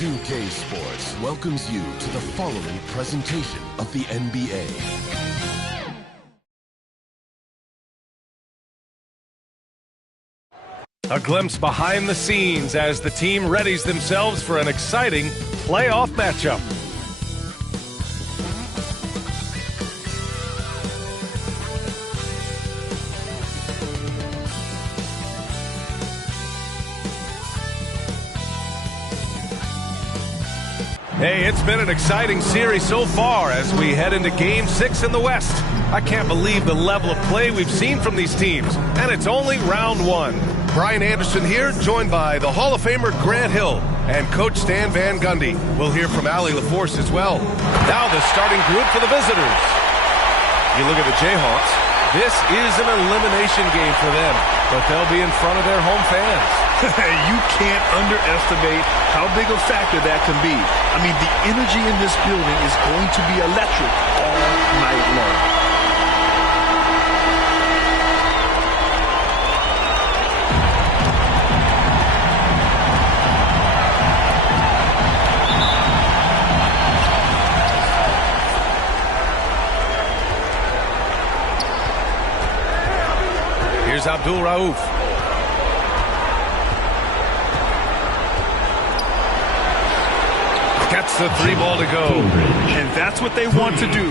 2K Sports welcomes you to the following presentation of the NBA. A glimpse behind the scenes as the team readies themselves for an exciting playoff matchup. Hey, it's been an exciting series so far as we head into Game 6 in the West. I can't believe the level of play we've seen from these teams, and it's only round one. Brian Anderson here, joined by the Hall of Famer Grant Hill and Coach Stan Van Gundy. We'll hear from Allie LaForce as well. Now the starting group for the visitors. You look at the Jayhawks, this is an elimination game for them, but they'll be in front of their home fans. You can't underestimate how big a factor that can be. I mean, the energy in this building is going to be electric all night long. Here's Abdul Rauf. Gets the three ball to go. And that's what they want to do.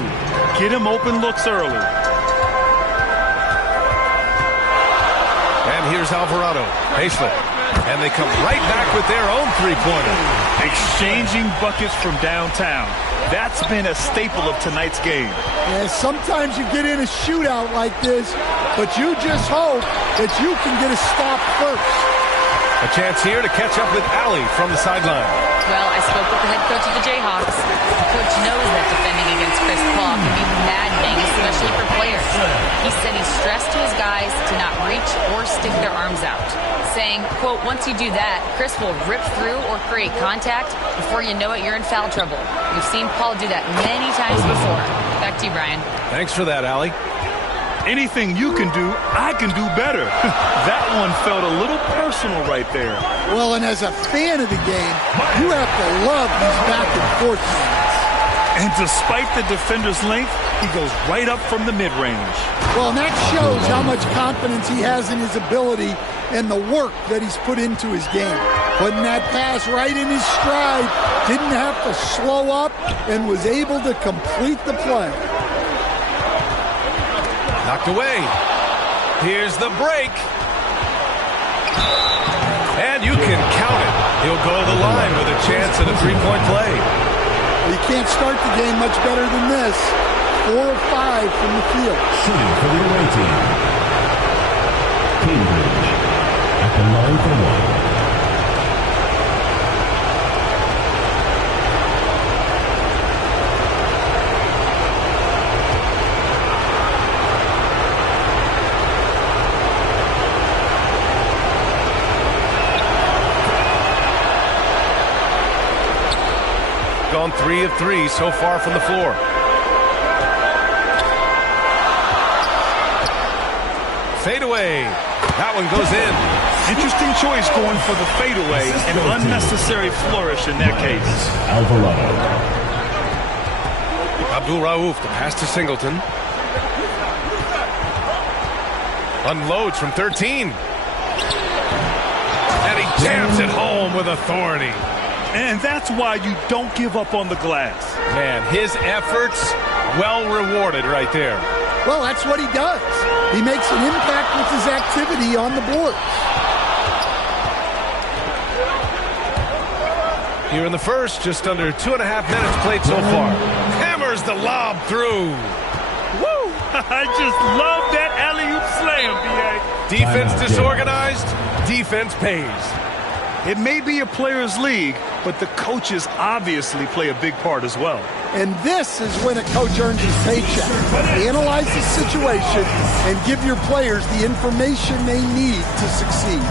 Get him open looks early. And here's Alvarado. Hayslip. And they come right back with their own three-pointer. Exchanging buckets from downtown. That's been a staple of tonight's game. Yeah, sometimes you get in a shootout like this, but you just hope that you can get a stop first. A chance here to catch up with Allie from the sideline. Well, I spoke with the head coach of the Jayhawks. The coach knows that defending against Chris Paul can be maddening, especially for players. He said he stressed to his guys to not reach or stick their arms out, saying, quote, once you do that, Chris will rip through or create contact. Before you know it, you're in foul trouble. We've seen Paul do that many times before. Back to you, Brian. Thanks for that, Allie. Anything you can do, I can do better. That one felt a little personal right there. Well, and as a fan of the game, you have to love these back and forth games. And despite the defender's length, he goes right up from the mid-range. Well, and that shows how much confidence he has in his ability and the work that he's put into his game. Putting that pass right in his stride, didn't have to slow up, and was able to complete the play. Knocked away. Here's the break. And you can count it. He'll go to the line with a chance at a three-point play. Well, you can't start the game much better than this. 4 of 5 from the field. Shooting for the away team. Cambridge at the line for one. Gone 3 of 3 so far from the floor. Fadeaway. That one goes in. Interesting choice going for the fadeaway. An unnecessary flourish in that case. Alvarado. Abdul Rauf, the pass to Singleton. Unloads from 13. And he jams it home with authority. And that's why you don't give up on the glass. Man, his efforts well rewarded right there. Well, that's what he does. He makes an impact with his activity on the board. Here in the first, just under 2.5 minutes played so far. Hammers the lob through. Woo! I just love that alley-oop slam, B.A. Defense disorganized, defense pays. It may be a player's league, but the coaches obviously play a big part as well. And this is when a coach earns his paycheck. Analyze the situation and give your players the information they need to succeed.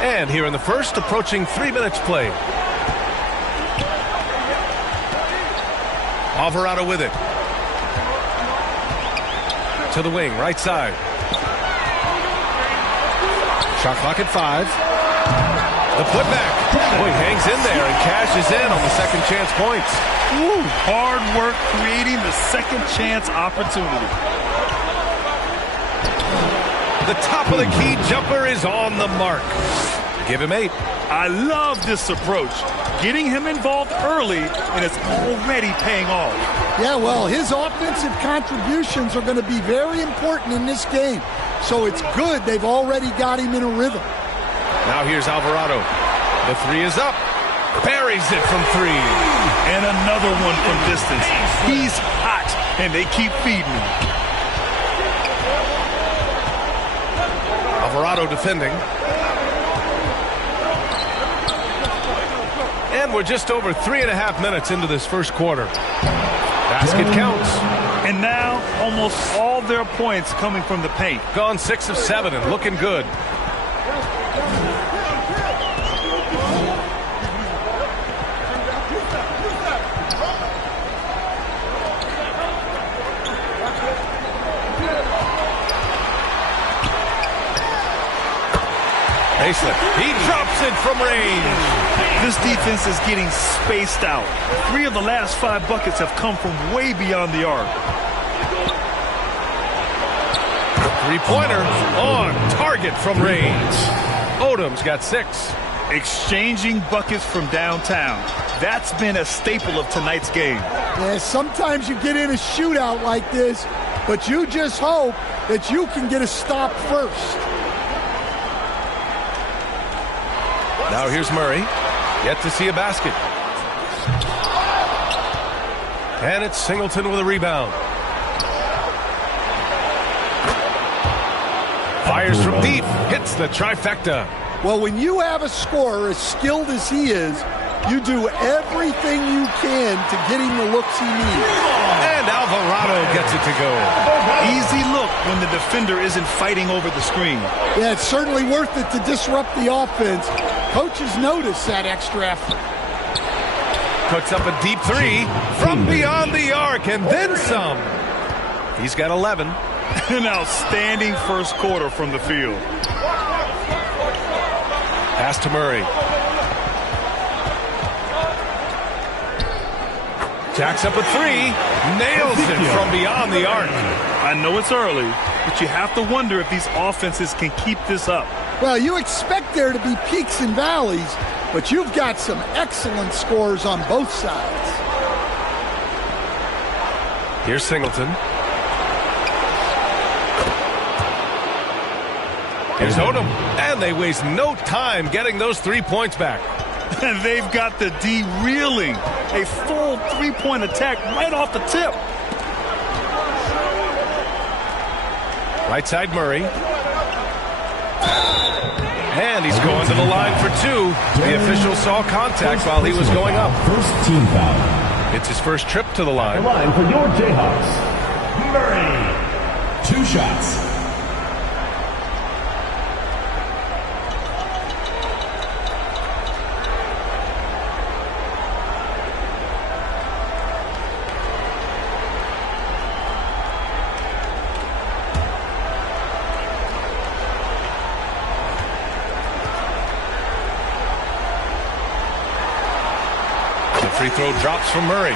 And here in the first, approaching 3 minutes played. Alvarado with it. To the wing, right side. Shot clock at 5. The putback. Boy, hangs in there and cashes in on the second chance points. Ooh, hard work creating the second chance opportunity. The top of the key jumper is on the mark. Give him 8. I love this approach. Getting him involved early, and it's already paying off. Yeah, well, his offensive contributions are going to be very important in this game. So it's good they've already got him in a rhythm. Now here's Alvarado. The 3 is up. Buries it from 3. And another one from distance. He's hot, and they keep feeding him. Alvarado defending. And we're just over 3.5 minutes into this first quarter. Basket counts. And now, almost all their points coming from the paint. Gone 6 of 7 and looking good. He drops it from range. This defense is getting spaced out. 3 of the last 5 buckets have come from way beyond the arc. Three-pointer on target from range. Odom's got 6. Exchanging buckets from downtown. That's been a staple of tonight's game. Yeah, sometimes you get in a shootout like this, but you just hope that you can get a stop first. Now here's Murray. Yet to see a basket. And it's Singleton with a rebound. Fires from deep. Hits the trifecta. Well, when you have a scorer as skilled as he is, you do everything you can to get him the looks he needs. And Alvarado gets it to go. Easy look when the defender isn't fighting over the screen. Yeah, it's certainly worth it to disrupt the offense. Coaches notice that extra effort. Cooks up a deep 3 from beyond the arc and then some. He's got 11. An outstanding first quarter from the field. Pass to Murray. Jacks up a 3. Nails it from beyond the arc. I know it's early, but you have to wonder if these offenses can keep this up. Well, you expect there to be peaks and valleys, but you've got some excellent scores on both sides. Here's Singleton. Here's Odom. And they waste no time getting those 3 points back. And they've got the D reeling. A full 3-point attack right off the tip. Right side Murray. And he's going to the line for 2. The official saw contact while he was going up. First team foul. It's his first trip to the line. The line for your Jayhawks. Murray. 2 shots. Free throw drops from Murray.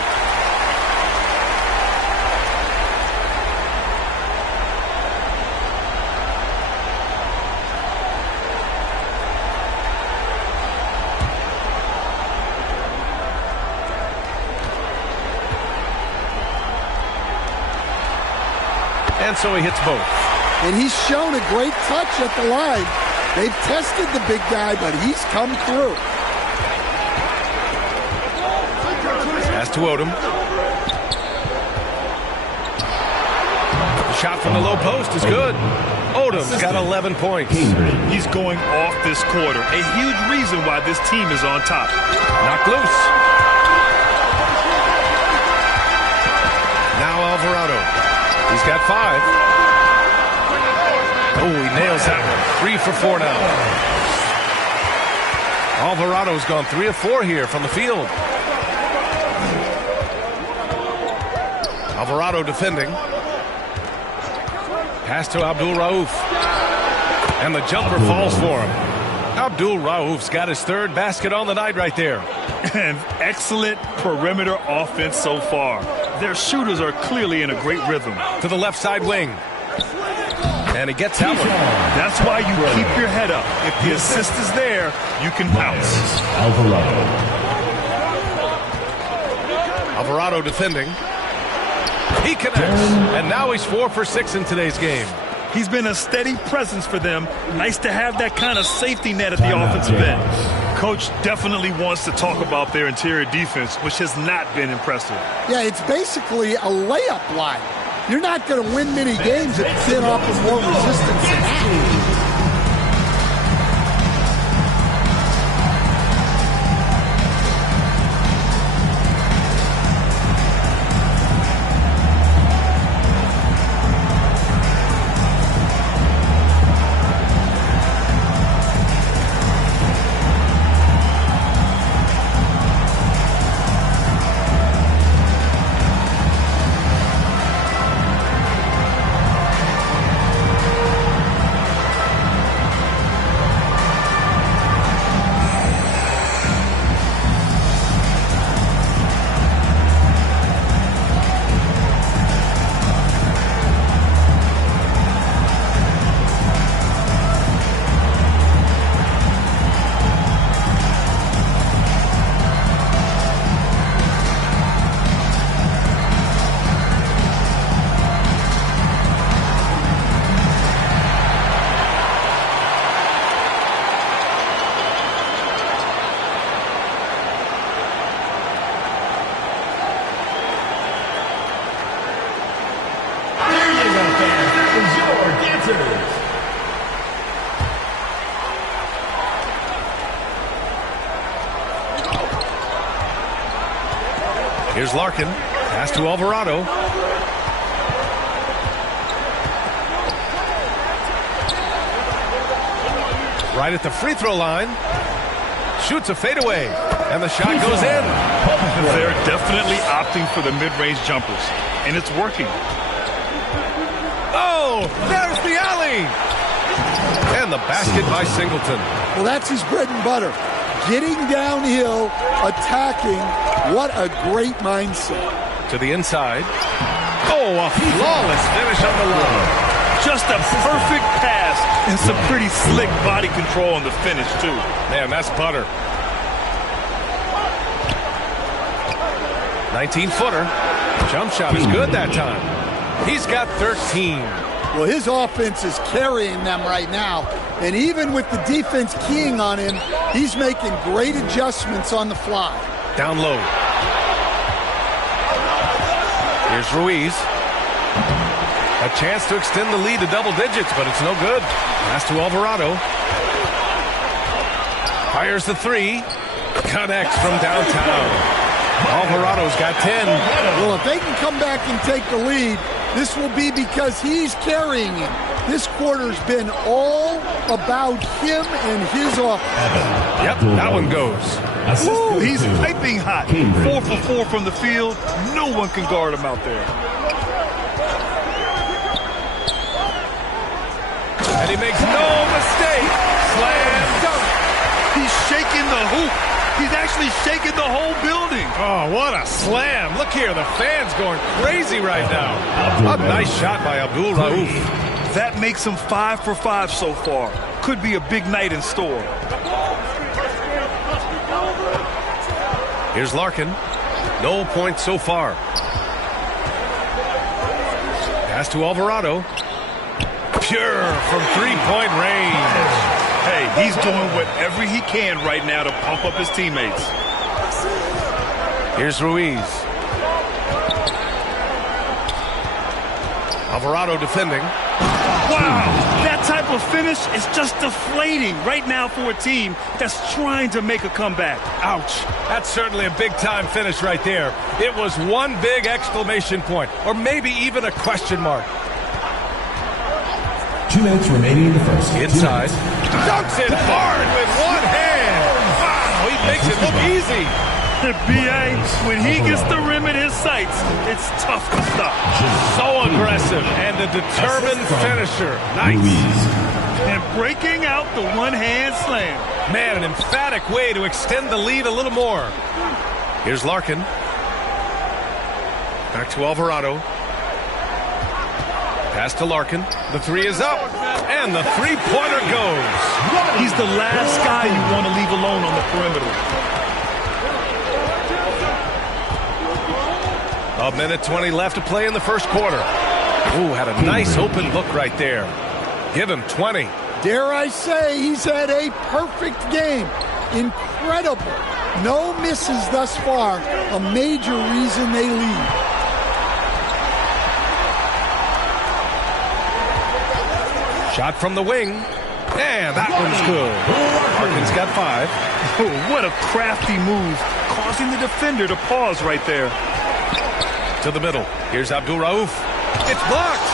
And so he hits both. And he's shown a great touch at the line. They've tested the big guy, but he's come through. Pass to Odom. The shot from the low post is good. Odom's got 11 points. He's going off this quarter. A huge reason why this team is on top. Knocked loose. Now Alvarado. He's got 5. Oh, he nails that one. 3 for 4 now. Alvarado's gone 3 of 4 here from the field. Alvarado defending. Pass to Abdul Rauf. And the jumper falls for him. Abdul Rauf's got his 3rd basket on the night right there. An excellent perimeter offense so far. Their shooters are clearly in a great rhythm. To the left side wing. And he gets out. That's why you keep your head up. If the assist is there, you can bounce. Alvarado defending. He connects. And now he's 4 for 6 in today's game. He's been a steady presence for them. Nice to have that kind of safety net at the offensive end. Coach definitely wants to talk about their interior defense, which has not been impressive. Yeah, it's basically a layup line. You're not going to win many games if you can't offer more resistance than that. Here's Larkin. Pass to Alvarado. Right at the free throw line. Shoots a fadeaway. And the shot goes in. They're definitely opting for the mid-range jumpers. And it's working. Oh, there's the alley. And the basket by Singleton. Well, that's his bread and butter. Getting downhill, attacking. What a great mindset. To the inside. Oh, a flawless finish on the line. Just a perfect pass and some pretty slick body control on the finish, too. Man, that's butter. 19-footer. Jump shot is good that time. He's got 13. Well, his offense is carrying them right now. And even with the defense keying on him, he's making great adjustments on the fly. Down low. Here's Ruiz. A chance to extend the lead to double digits, but it's no good. Pass to Alvarado. Fires the 3. Connects from downtown. Alvarado's got 10. Well, if they can come back and take the lead, this will be because he's carrying him. This quarter's been all about him and his offense. Yep, that one goes. Woo, he's piping hot. 4 for 4 from the field. No one can guard him out there. And he makes no mistake. Slam dunk. He's shaking the hoop. He's actually shaking the whole building. Oh, what a slam. Look here, the fans going crazy right now. A nice shot by Abdul Rauf. That makes him 5 for 5 so far. Could be a big night in store. Here's Larkin. No points so far. Pass to Alvarado. Pure from three-point range. Hey, he's doing whatever he can right now to pump up his teammates. Here's Ruiz. Alvarado defending. Wow, that type of finish is just deflating right now for a team that's trying to make a comeback. Ouch. That's certainly a big-time finish right there. It was one big exclamation point, or maybe even a question mark. 2 minutes remaining in the first. Inside. Dunks it hard with one hand. Easy. B.A., when he gets the rim in his sights, it's tough to stop. So aggressive and a determined finisher. Nice. And breaking out the one-hand slam. Man, an emphatic way to extend the lead a little more. Here's Larkin. Back to Alvarado. Pass to Larkin. The three is up. And the three-pointer goes. He's the last guy you want to leave alone on the perimeter. A minute 20 left to play in the first quarter. Ooh, had a nice open look right there. Give him 20. Dare I say, he's had a perfect game. Incredible. No misses thus far. A major reason they lead. Shot from the wing. And that one's good. Larkin's got 5. Oh, what a crafty move, causing the defender to pause right there. To the middle. Here's Abdul Rauf. It's blocked.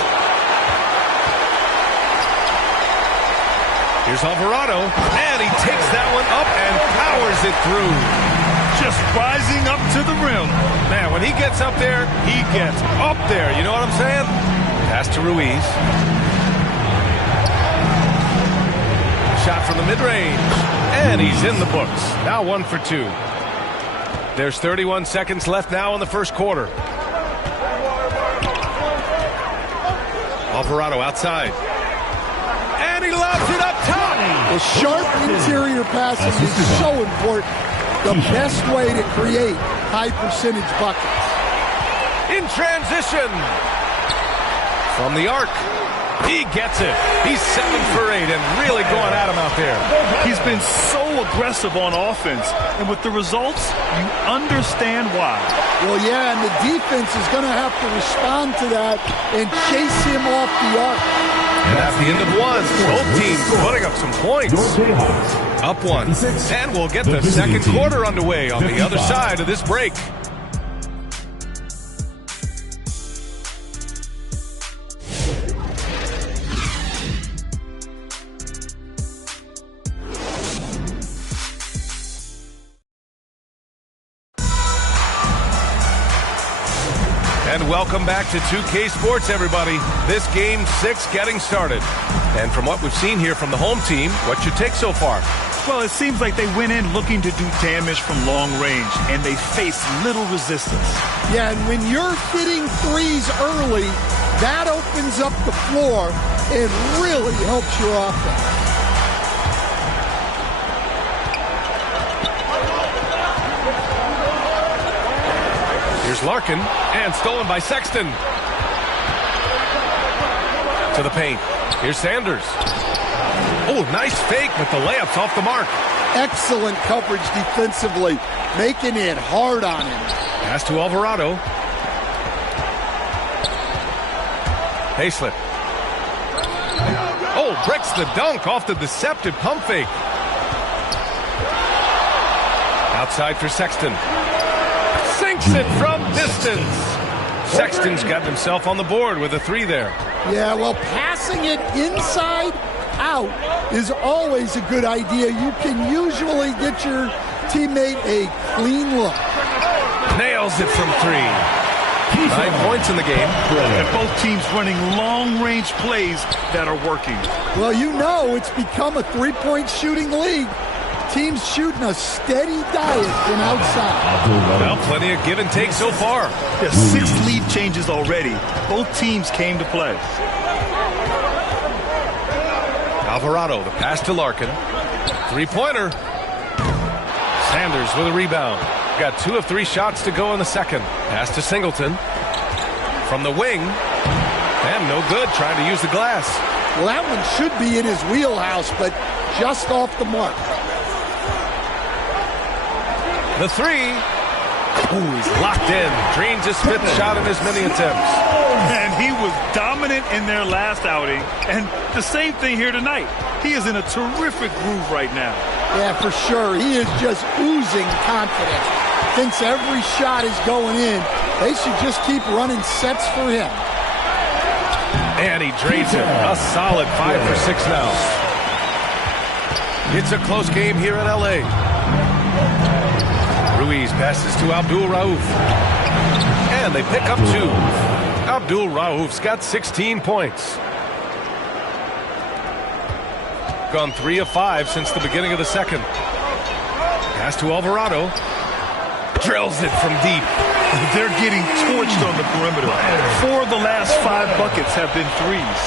Here's Alvarado. And he takes that one up and powers it through. Just rising up to the rim. Man, when he gets up there, he gets up there. You know what I'm saying? Pass to Ruiz. Shot from the mid-range. And he's in the books. Now 1 for 2. There's 31 seconds left now in the first quarter. Alvarado outside. And he lobs it up top. The sharp interior passing is so important. The best way to create high percentage buckets. In transition. From the arc. He gets it. He's 7 for 8 and really going at him out there. He's been so aggressive on offense, and with the results, you understand why. Well, yeah, and the defense is going to have to respond to that and chase him off the arc. And at the end of 1, both teams putting up some points. Up 1. And we'll get the second quarter underway on the other side of this break. And welcome back to 2K Sports, everybody. This game 6 getting started. And from what we've seen here from the home team, what's your take so far? Well, it seems like they went in looking to do damage from long range, and they faced little resistance. Yeah, and when you're hitting threes early, that opens up the floor and really helps your offense. Here's Larkin, and stolen by Sexton. To the paint. Here's Sanders. Oh, nice fake, but the layup's off the mark. Excellent coverage defensively, making it hard on him. Pass to Alvarado. Hayslip. Oh, breaks the dunk off the deceptive pump fake. Outside for Sexton. Sinks it from distance. Sexton's got himself on the board with a 3 there. Yeah, well, passing it inside out is always a good idea. You can usually get your teammate a clean look. Nails it from 3. 9 points in the game. And both teams running long-range plays that are working. Well, you know it's become a three-point shooting league. Teams shooting a steady diet from outside. Well, plenty of give and take so far. There's 6 lead changes already. Both teams came to play. Alvarado, the pass to Larkin. 3-pointer. Sanders with a rebound. Got 2 of 3 shots to go in the second. Pass to Singleton. From the wing. And no good, trying to use the glass. Well, that one should be in his wheelhouse, but just off the mark. The 3. Ooh, he's locked in. Drains his 5th shot in as many attempts. And he was dominant in their last outing. And the same thing here tonight. He is in a terrific groove right now. Yeah, for sure. He is just oozing confidence. Thinks every shot is going in. They should just keep running sets for him. And he drains it. A solid 5 for 6 now. It's a close game here in L.A. Ruiz passes to Abdul Rauf. And they pick up 2. Abdul Rauf's got 16 points. Gone 3 of 5 since the beginning of the second. Pass to Alvarado. Drills it from deep. They're getting torched on the perimeter. 4 of the last 5 buckets have been threes.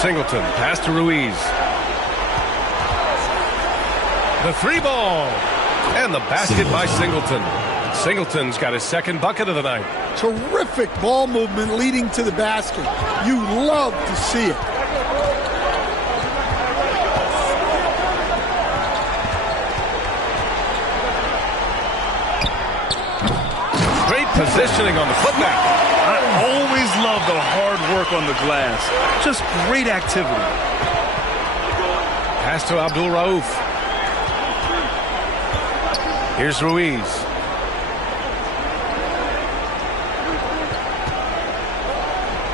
Singleton, pass to Ruiz. The 3-ball. And the basket by Singleton. Singleton's got his second bucket of the night. Terrific ball movement leading to the basket. You love to see it. Great positioning on the putback. I always love the hard work on the glass. Just great activity. Pass to Abdul Rauf. Here's Ruiz.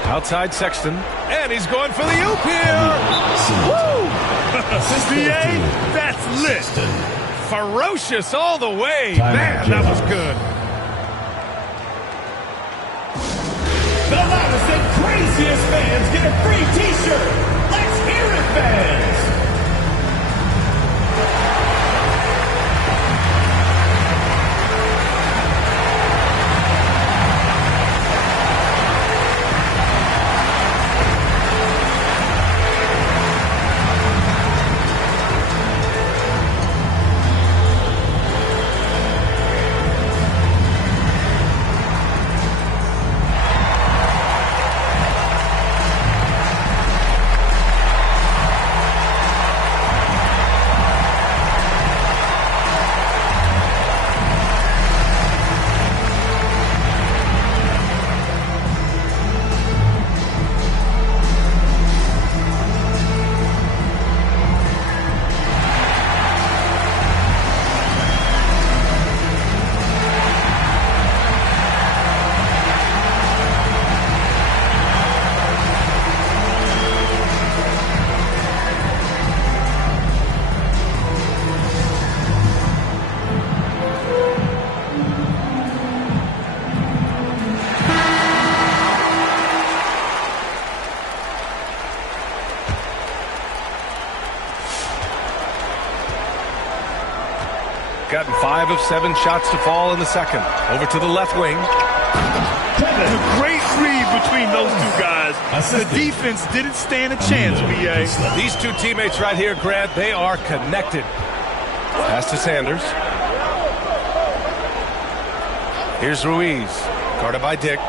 Outside Sexton. And he's going for the oop here. Woo! CA, that's lit. Ferocious all the way. Man, that was good. The loudest and craziest fans get a free t-shirt. Let's hear it, fans. Gotten 5 of 7 shots to fall in the second. Over to the left wing. A great read between those 2 guys. The defense didn't stand a chance, B.A. These 2 teammates right here, Grant, they are connected. Pass to Sanders. Here's Ruiz. Guarded by Dick.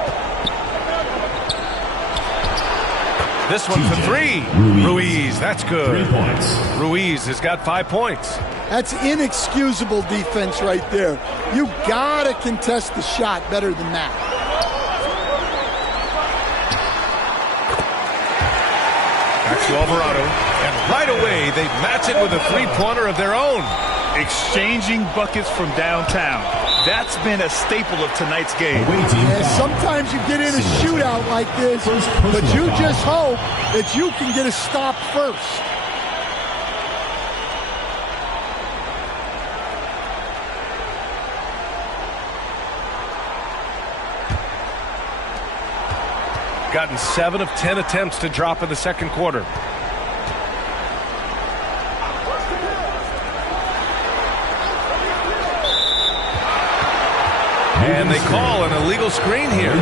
This one for 3. Ruiz, that's good. 3 points. Ruiz has got 5 points. That's inexcusable defense right there. You gotta contest the shot better than that. Back to Alvarado. And right away, they match it with a 3-pointer of their own. Exchanging buckets from downtown. That's been a staple of tonight's game. Yeah, sometimes you get in a shootout like this, but you just hope that you can get a stop first. Gotten 7 of 10 attempts to drop in the second quarter. And they call an illegal screen here.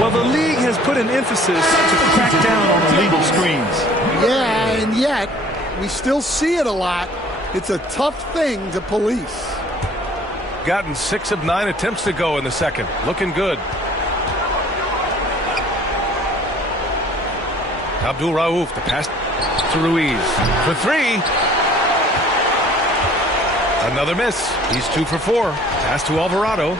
Well, the league has put an emphasis to crack down on illegal screens. Yeah, and yet we still see it a lot. It's a tough thing to police. Gotten 6 of 9 attempts to go in the second. Looking good. Abdul Rauf, the pass to Ruiz. For 3. Another miss. He's 2 for 4. Pass to Alvarado.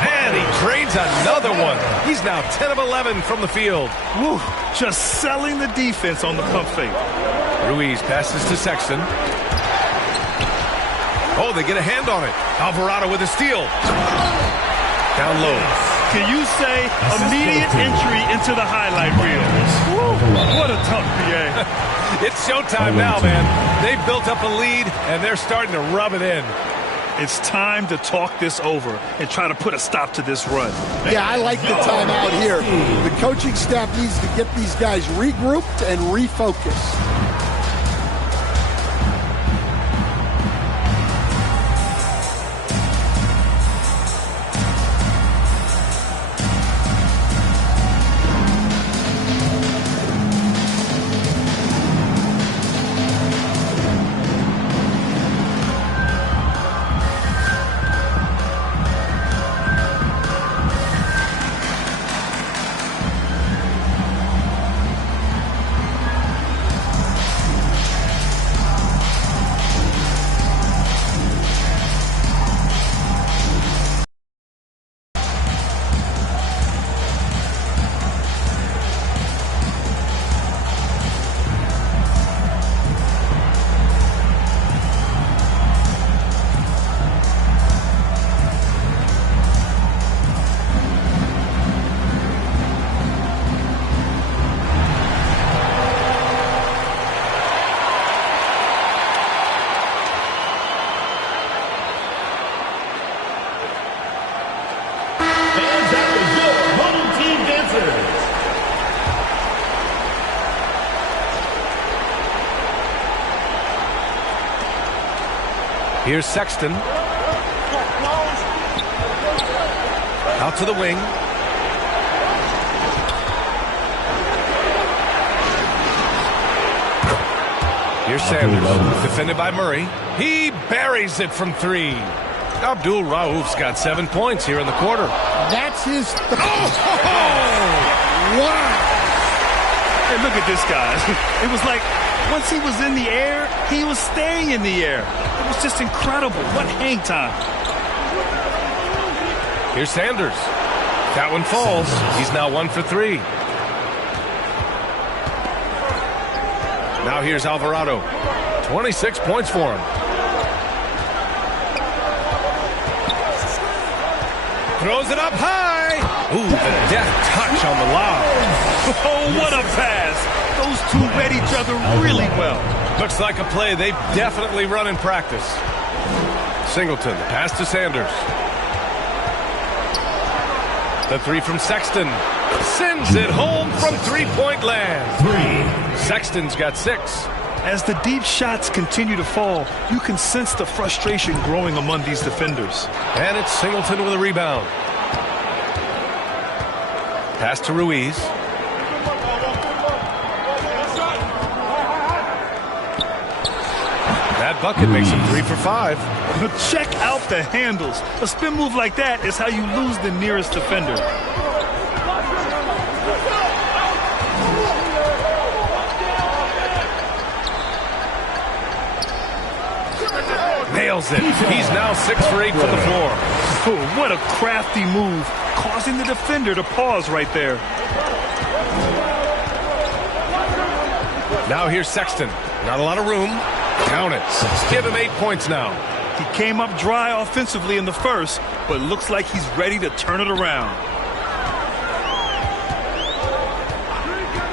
And he trades another one. He's now 10 of 11 from the field. Woo, just selling the defense on the pump fake. Ruiz passes to Sexton. Oh, they get a hand on it. Alvarado with a steal. Down low. Can you say immediate entry into the highlight reel? Woo, what What a dunk, PA. It's showtime now, man. They've built up a lead, and they're starting to rub it in. It's time to talk this over and try to put a stop to this run. Yeah, I like the timeout here. The coaching staff needs to get these guys regrouped and refocused. Here's Sexton. Out to the wing. Here's Sanders, defended by Murray. He buries it from three. Abdul Rauf's got 7 points here in the quarter. That's his... Wow! Hey, look at this guy. It was like once he was in the air, he was staying in the air. It was just incredible. What hang time. Here's Sanders. That one falls. He's now 1 for 3. Now here's Alvarado. 26 points for him. Throws it up high. Ooh, the deft touch on the lob. Oh, what a pass. Those two read each other really well. Looks like a play they've definitely run in practice. Singleton, pass to Sanders. The three from Sexton. Sends it home from three-point land. Sexton's got 6. As the deep shots continue to fall, you can sense the frustration growing among these defenders. And it's Singleton with a rebound. Pass to Ruiz. That bucket makes him 3 for 5. Check out the handles. A spin move like that is how you lose the nearest defender. Nails it. He's now 6 for 8 from the floor. Oh, what a crafty move, causing the defender to pause right there. Now here's Sexton. Not a lot of room. Count it. Give him 8 points now. He came up dry offensively in the first, but looks like he's ready to turn it around.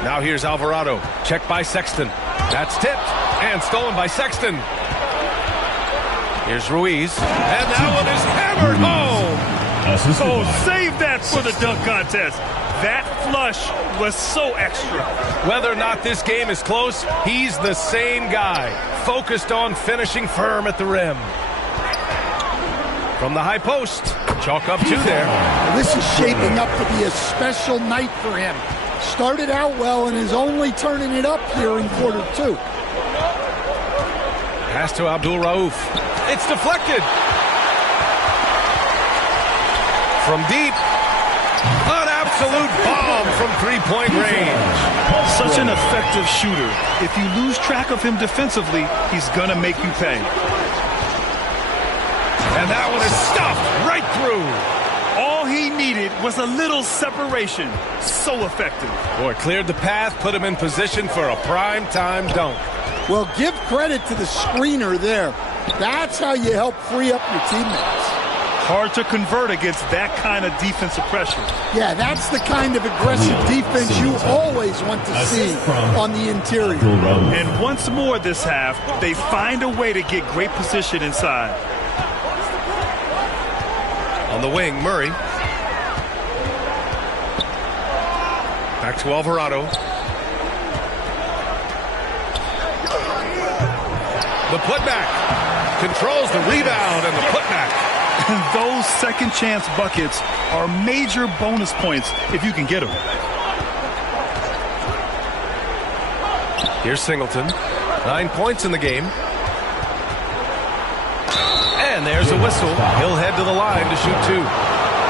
Now here's Alvarado. Checked by Sexton. That's tipped and stolen by Sexton. Here's Ruiz. And that one is hammered home. Oh, save that for the dunk contest. That flush was so extra. Whether or not this game is close, he's the same guy, focused on finishing firm at the rim. From the high post, chalk up 2 there. This is shaping up to be a special night for him. Started out well and is only turning it up here in quarter 2. Pass to Abdul Rauf. It's deflected. From deep. An absolute bomb from three-point range. Such an effective shooter. If you lose track of him defensively, he's going to make you pay. And that one is stuffed right through. All he needed was a little separation. So effective. Boy, cleared the path, put him in position for a prime-time dunk. Well, give credit to the screener there. That's how you help free up your teammates. Hard to convert against that kind of defensive pressure. Yeah, that's the kind of aggressive defense you always want to see on the interior. And once more this half, they find a way to get great position inside. On the wing, Murray. Back to Alvarado. The putback. Controls the rebound and the putback. And those second chance buckets are major bonus points if you can get them. Here's Singleton. 9 points in the game. And there's a whistle. He'll head to the line to shoot 2.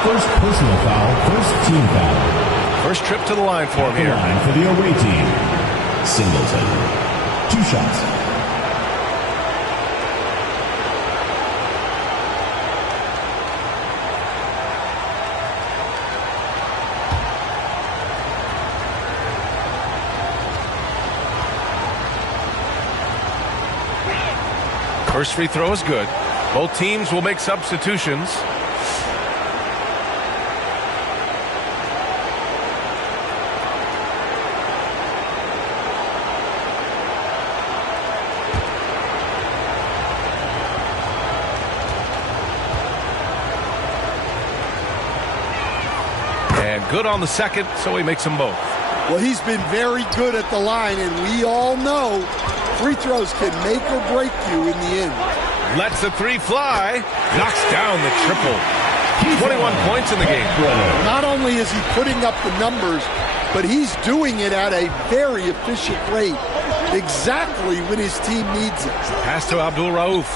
First personal foul, first team foul. First trip to the line for him here. Line for the away team. Singleton. 2 shots. First free throw is good. Both teams will make substitutions. And good on the second, so he makes them both. Well, he's been very good at the line, and we all know free throws can make or break you in the end. Lets the 3 fly. Knocks down the triple. 21 points in the game. Not only is he putting up the numbers, but he's doing it at a very efficient rate, exactly when his team needs it. Pass to Abdul Rauf.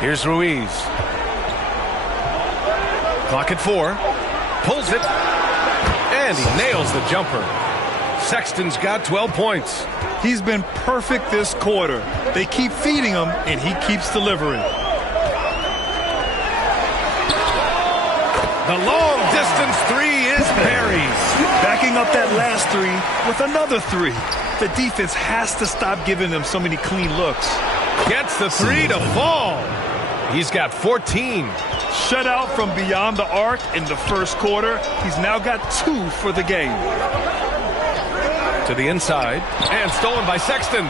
Here's Ruiz. Clock at 4. Pulls it. And he nails the jumper. Sexton's got 12 points. He's been perfect this quarter. They keep feeding him, and he keeps delivering. The long-distance 3 is buried. Backing up that last 3 with another 3. The defense has to stop giving them so many clean looks. Gets the 3 to fall. He's got 14. Shut out from beyond the arc in the first quarter. He's now got 2 for the game. To the inside. And stolen by Sexton.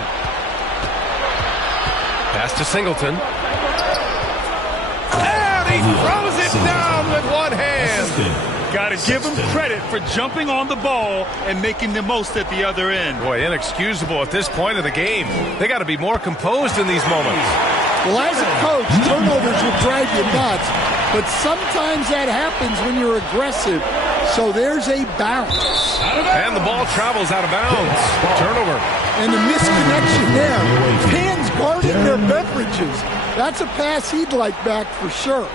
Pass to Singleton. And he throws it down with one hand. Got to give him credit for jumping on the ball and making the most at the other end. Boy, inexcusable at this point of the game. They got to be more composed in these moments. Well, as a coach, turnovers will drive you nuts, but sometimes that happens when you're aggressive. So there's a bounce. And the ball travels out of bounds. Turnover. And the misconnection there. Fans guarding their beverages. That's a pass he'd like back for sure.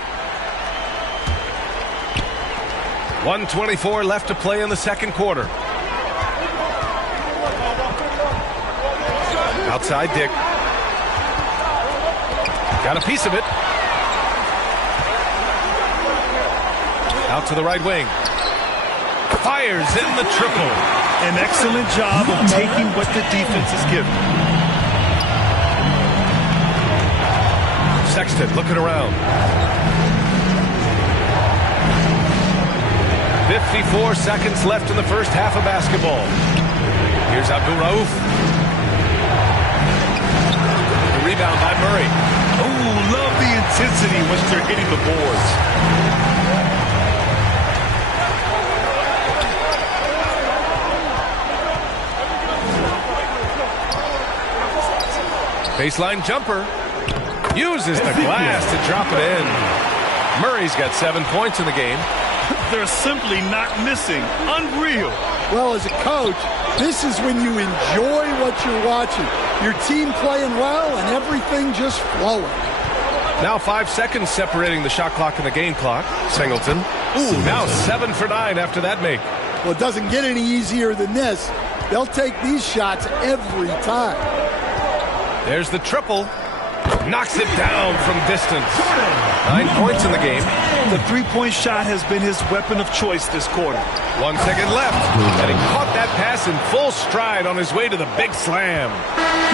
1:24 left to play in the second quarter. Outside Dick. Got a piece of it. Out to the right wing. Fires in the triple. An excellent job of taking what the defense is given. Sexton looking around. 54 seconds left in the first half of basketball. Here's Abdul Rauf. The rebound by Murray. Oh, love the intensity once they're hitting the boards. Baseline jumper. Uses the glass to drop it in. Murray's got 7 points in the game. They're simply not missing. Unreal. Well, as a coach, this is when you enjoy what you're watching. Your team playing well and everything just flowing. Now 5 seconds separating the shot clock and the game clock. Singleton. Ooh, now 7 for 9 after that make. Well, it doesn't get any easier than this. They'll take these shots every time. There's the triple. Knocks it down from distance. 9 points in the game. The three-point shot has been his weapon of choice this quarter. 1 second left. And he caught that pass in full stride on his way to the big slam.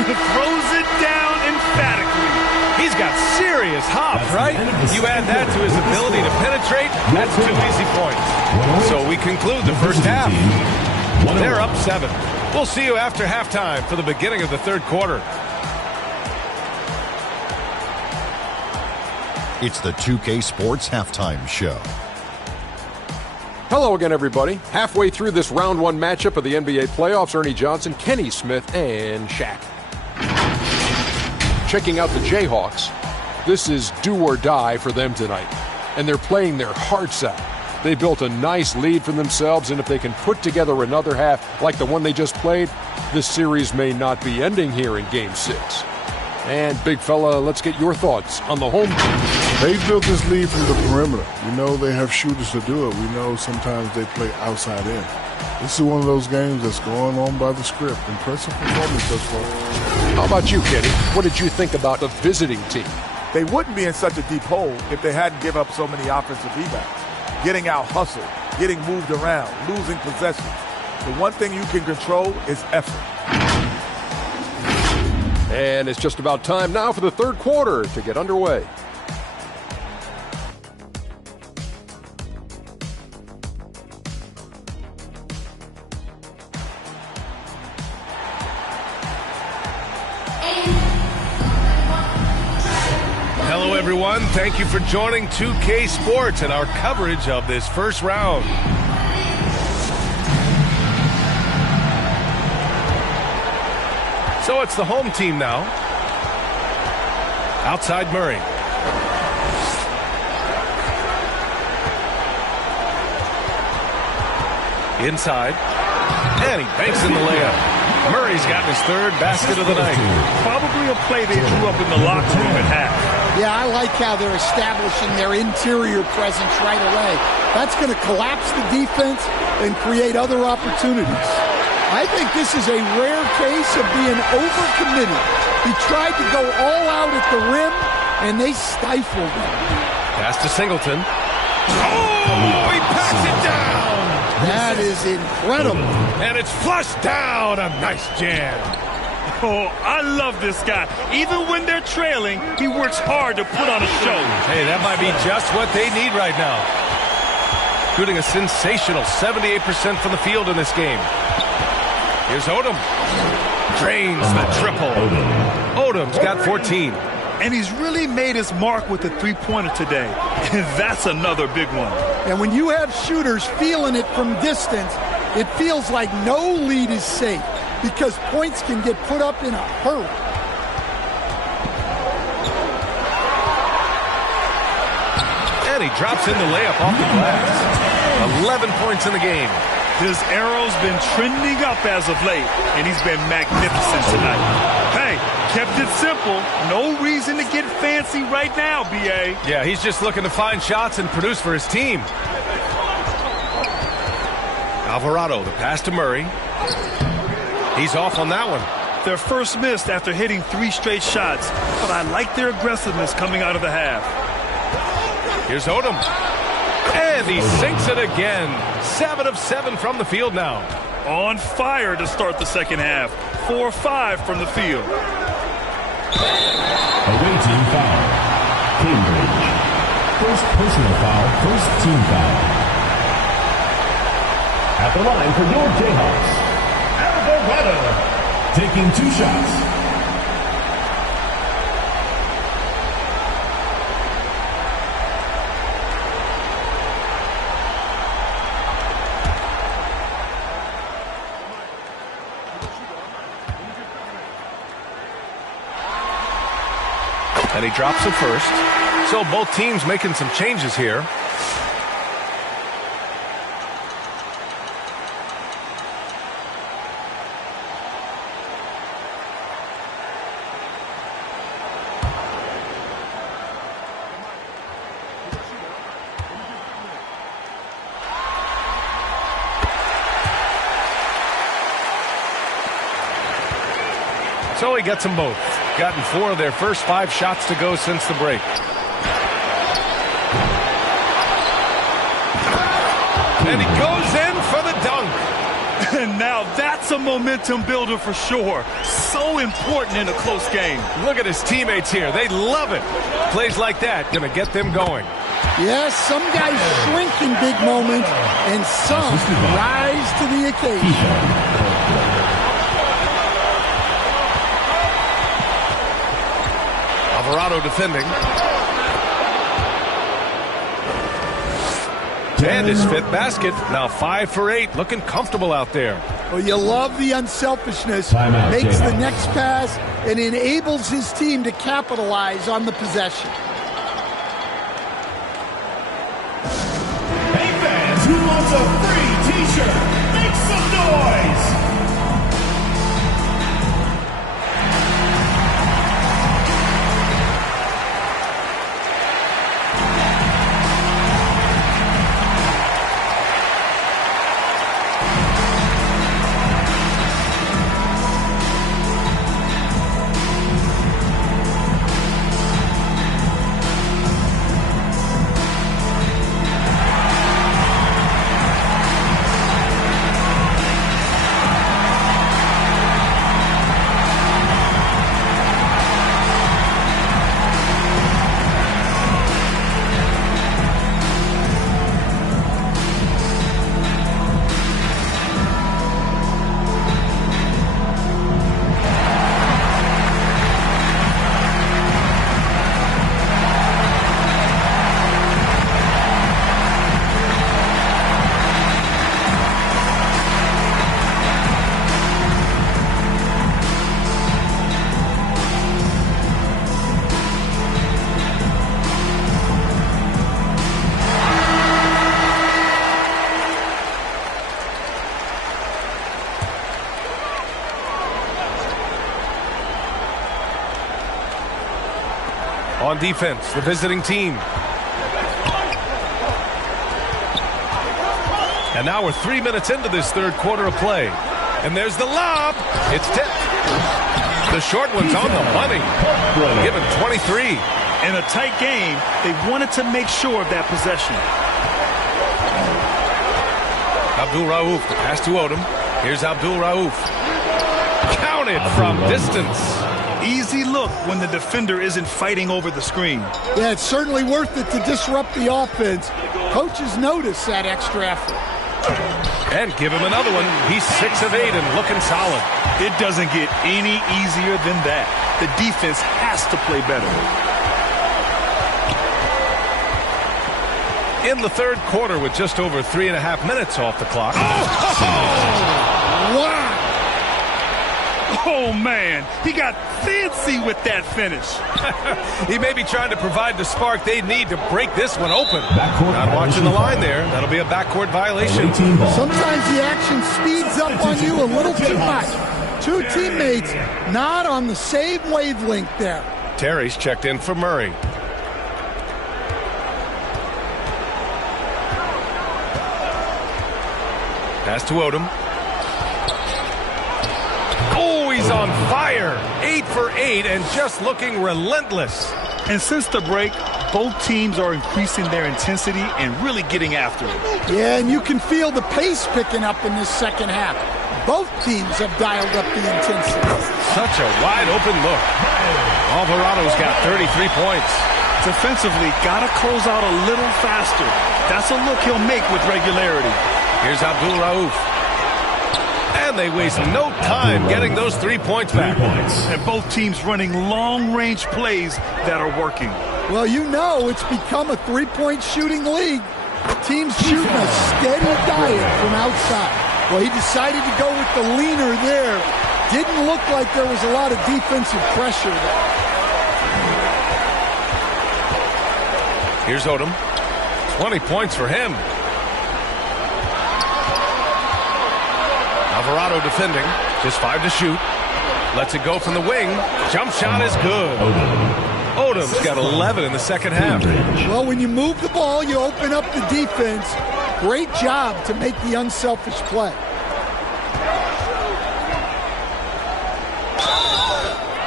Throws it down emphatically. He's got serious hop, right? You add that to his ability to penetrate, that's 2 easy points. So we conclude the first half. They're up 7. We'll see you after halftime for the beginning of the third quarter. It's the 2K Sports Halftime Show. Hello again, everybody. Halfway through this round 1 matchup of the NBA playoffs, Ernie Johnson, Kenny Smith, and Shaq. Checking out the Jayhawks. This is do or die for them tonight. And they're playing their hearts out. They built a nice lead for themselves, and if they can put together another half like the one they just played, this series may not be ending here in Game 6. And, big fella, let's get your thoughts on the home team. They built this lead from the perimeter. We know they have shooters to do it. We know sometimes they play outside in. This is one of those games that's going on by the script. Impressive performance thus far. How about you, Kenny? What did you think about the visiting team? They wouldn't be in such a deep hole if they hadn't given up so many offensive rebounds. Getting out hustled, getting moved around, losing possessions. The one thing you can control is effort. And it's just about time now for the third quarter to get underway. Hello, everyone. Thank you for joining 2K Sports and our coverage of this first round. So it's the home team now. Outside Murray. Inside. And he banks in the layup. Murray's gotten his third basket of the night. Probably a play they drew up in the locker room at half. Yeah, I like how they're establishing their interior presence right away. That's going to collapse the defense and create other opportunities. I think this is a rare case of being overcommitted. He tried to go all out at the rim, and they stifled him. Pass to Singleton. Oh, he packs it down. That is incredible. And it's flushed down. A nice jam. Oh, I love this guy. Even when they're trailing, he works hard to put on a show. Hey, that might be just what they need right now. Shooting a sensational 78% from the field in this game. Here's Odom. Drains the triple. Odom's got 14. And he's really made his mark with the three-pointer today. And that's another big one. And when you have shooters feeling it from distance, it feels like no lead is safe because points can get put up in a hurry. And he drops in the layup off the glass. 11 points in the game. His arrow's been trending up as of late, and he's been magnificent tonight. Hey, kept it simple. No reason to get fancy right now, B.A. Yeah, he's just looking to find shots and produce for his team. Alvarado, the pass to Murray. He's off on that one. Their first missed after hitting 3 straight shots, but I like their aggressiveness coming out of the half. Here's Odom. And he sinks it again. 7 of 7 from the field now. On fire to start the second half. 4-5 from the field. Away team foul. Cambridge. First personal foul, first team foul. At the line for your Jayhawks, Alvarado, taking 2 shots. And he drops it first. So both teams making some changes here. So he gets them both. Gotten 4 of their first 5 shots to go since the break. And he goes in for the dunk. And now that's a momentum builder for sure. So important in a close game. Look at his teammates here. They love it. Plays like that going to get them going. Yes, some guys shrink in big moments, and some rise to the occasion. Alvarado defending. And his fifth basket. Now 5 for 8. Looking comfortable out there. Well, you love the unselfishness. Makes the next pass and enables his team to capitalize on the possession. Hey fans, who wants a free t-shirt? Make some noise! On defense, the visiting team. And now we're 3 minutes into this third quarter of play. And there's the lob. It's tipped. The short one's on the money. Given 23. In a tight game, they wanted to make sure of that possession. Abdul Rauf, the pass to Odom. Here's Abdul Rauf. Counted from distance. Easy look when the defender isn't fighting over the screen. Yeah, it's certainly worth it to disrupt the offense. Coaches notice that extra effort. And give him another one. He's 6 of 8 and looking solid. It doesn't get any easier than that. The defense has to play better. In the third quarter with just over 3.5 minutes off the clock. Wow! Oh, man, he got fancy with that finish. He may be trying to provide the spark they need to break this one open. Not watching the line there. That'll be a backcourt violation. Sometimes the action speeds up on you a little too much. Two teammates not on the same wavelength there. Terry's checked in for Murray. Pass to Odom. Oh, he's on fire. 8 for 8 and just looking relentless. And since the break, both teams are increasing their intensity and really getting after it. Yeah, and you can feel the pace picking up in this second half. Both teams have dialed up the intensity. Such a wide open look. Alvarado's got 33 points. Defensively, gotta close out a little faster. That's a look he'll make with regularity. Here's Abdul Rauf. And they waste no time getting those 3 points back. And both teams running long-range plays that are working. Well, you know it's become a three-point shooting league. Teams shooting a steady diet from outside. Well, he decided to go with the leaner there. Didn't look like there was a lot of defensive pressure there. Here's Odom. 20 points for him. Alvarado defending. Just 5 to shoot. Lets it go from the wing. Jump shot is good. Odom's got 11 in the second half. Well, when you move the ball, you open up the defense. Great job to make the unselfish play.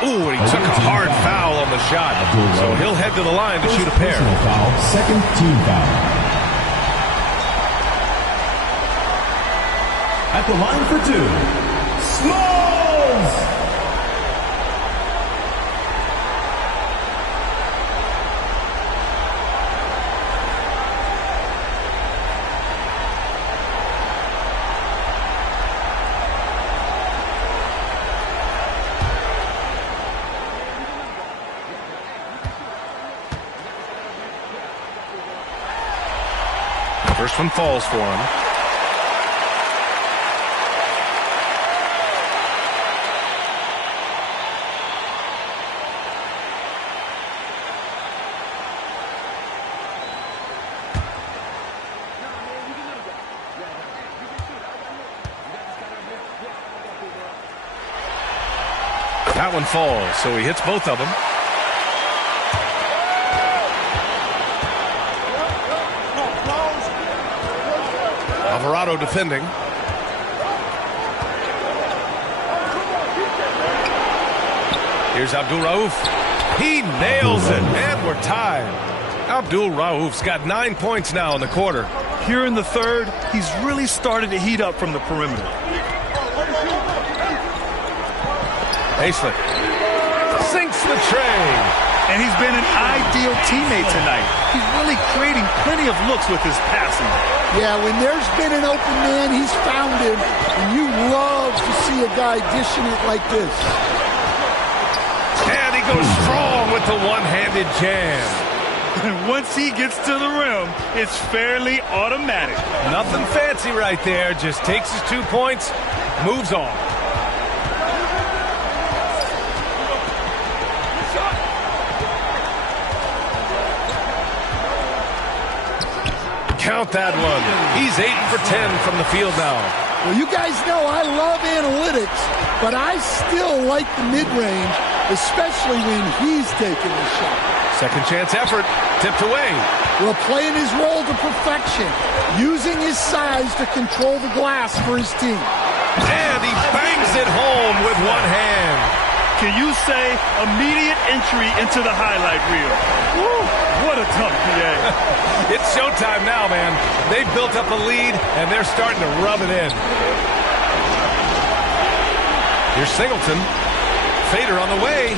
Ooh, and he took a hard foul on the shot. So he'll head to the line to shoot a pair. Second team foul. At the line for two, Smalls! First one falls for him. That one falls, so he hits both of them. Alvarado defending. Here's Abdul Rauf. He nails it, and we're tied. Abdul Rauf's got 9 points now in the quarter. Here in the third, he's really started to heat up from the perimeter. Hayslip sinks the tray. And he's been an ideal teammate tonight. He's really creating plenty of looks with his passing. Yeah, when there's been an open man, he's found him. And you love to see a guy dishing it like this. And he goes strong with the one-handed jam. And once he gets to the rim, it's fairly automatic. Nothing fancy right there. Just takes his 2 points, moves on. Count that one. He's 8 for 10 from the field now. Well, you guys know I love analytics, but I still like the mid-range, especially when he's taking the shot. Second chance effort, tipped away. Well, playing his role to perfection, using his size to control the glass for his team. And he bangs it home with one hand. Can you say immediate entry into the highlight reel? Woo, what a tough PA. It's showtime now, man. They've built up a lead, and they're starting to rub it in. Here's Singleton. Fader on the way.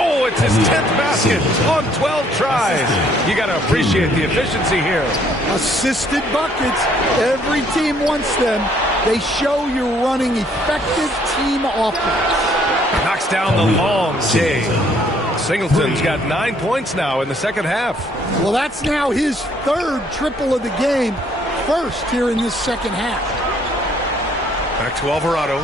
Oh, it's his 10th basket on 12 tries. You got to appreciate the efficiency here. Assisted buckets. Every team wants them. They show you're running effective team offense. Knocks down the long J. Singleton's got 9 points now in the second half. Well, that's now his third triple of the game. First here in this second half. Back to Alvarado.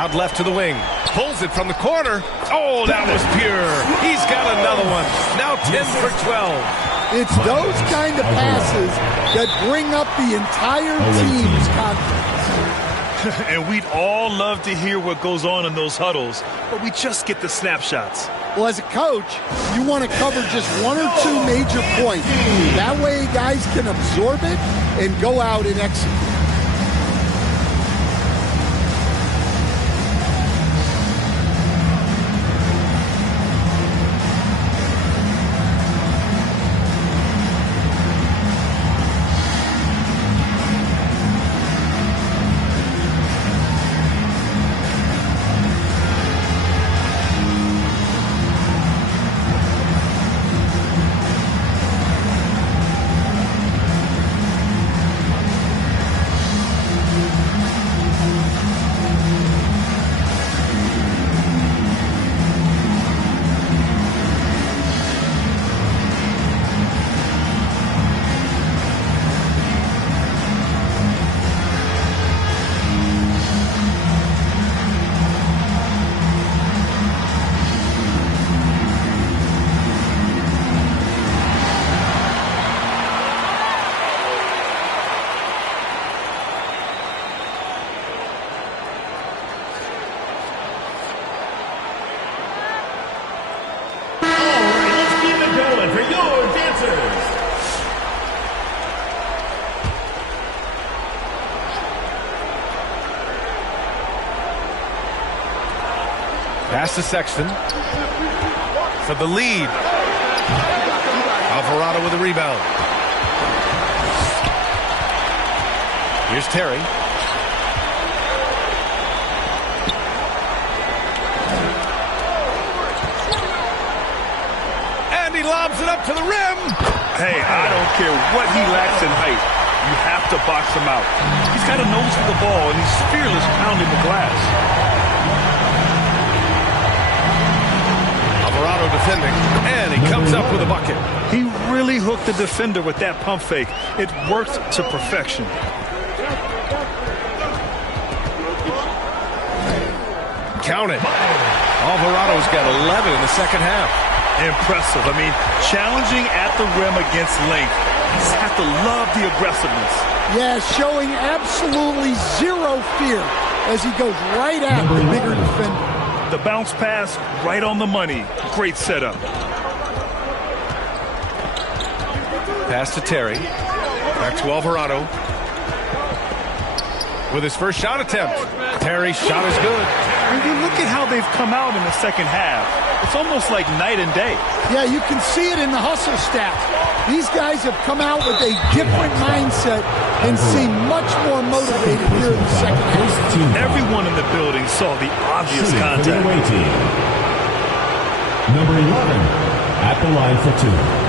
Out left to the wing. Pulls it from the corner. Oh, that was pure. He's got another one. Now 10 for 12. It's those kind of passes that bring up the entire team's confidence. And we'd all love to hear what goes on in those huddles, but we just get the snapshots. Well, as a coach, you want to cover just 1 or 2 major points. That way guys can absorb it and go out and execute. Pass to Sexton for the lead. Alvarado with a rebound. Here's Terry. And he lobs it up to the rim. Hey, I don't care what he lacks in height. You have to box him out. He's got a nose for the ball, and he's fearless pounding the glass. Alvarado defending, and he comes up with a bucket. He really hooked the defender with that pump fake. It worked to perfection. Count it. Alvarado's got 11 in the second half. Impressive. I mean, challenging at the rim against length. You just have to love the aggressiveness. Yeah, showing absolutely zero fear as he goes right at the bigger defender. The bounce pass right on the money. Great setup. Pass to Terry. Back to Alvarado. With his first shot attempt. Terry's shot is good. When you look at how they've come out in the second half, it's almost like night and day. Yeah, you can see it in the hustle stats. These guys have come out with a different mindset and seem much more motivated here in the second half. Everyone in the building saw the obvious contact. Number 11 at the line for two.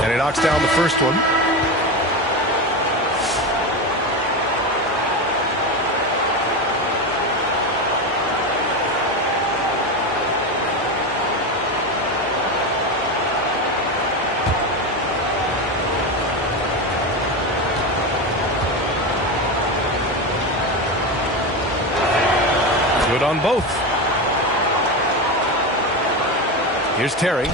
And he knocks down the first one. Good on both. Here's Terry.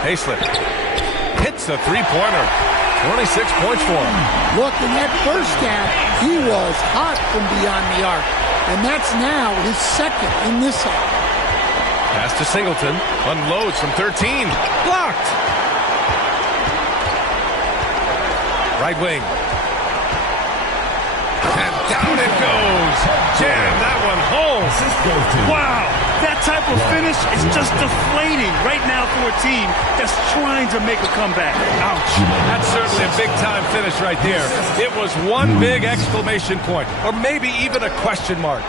Hayslip hits a three-pointer. 26 points for him. Look, in that first half, he was hot from beyond the arc. And that's now his second in this half. Pass to Singleton. Unloads from 13. Blocked. Right wing. And down it goes. Jam that one home. Wow. That type of finish is just deflating right now for a team that's trying to make a comeback. Ouch. That's certainly a big-time finish right there. It was one big exclamation point, or maybe even a question mark.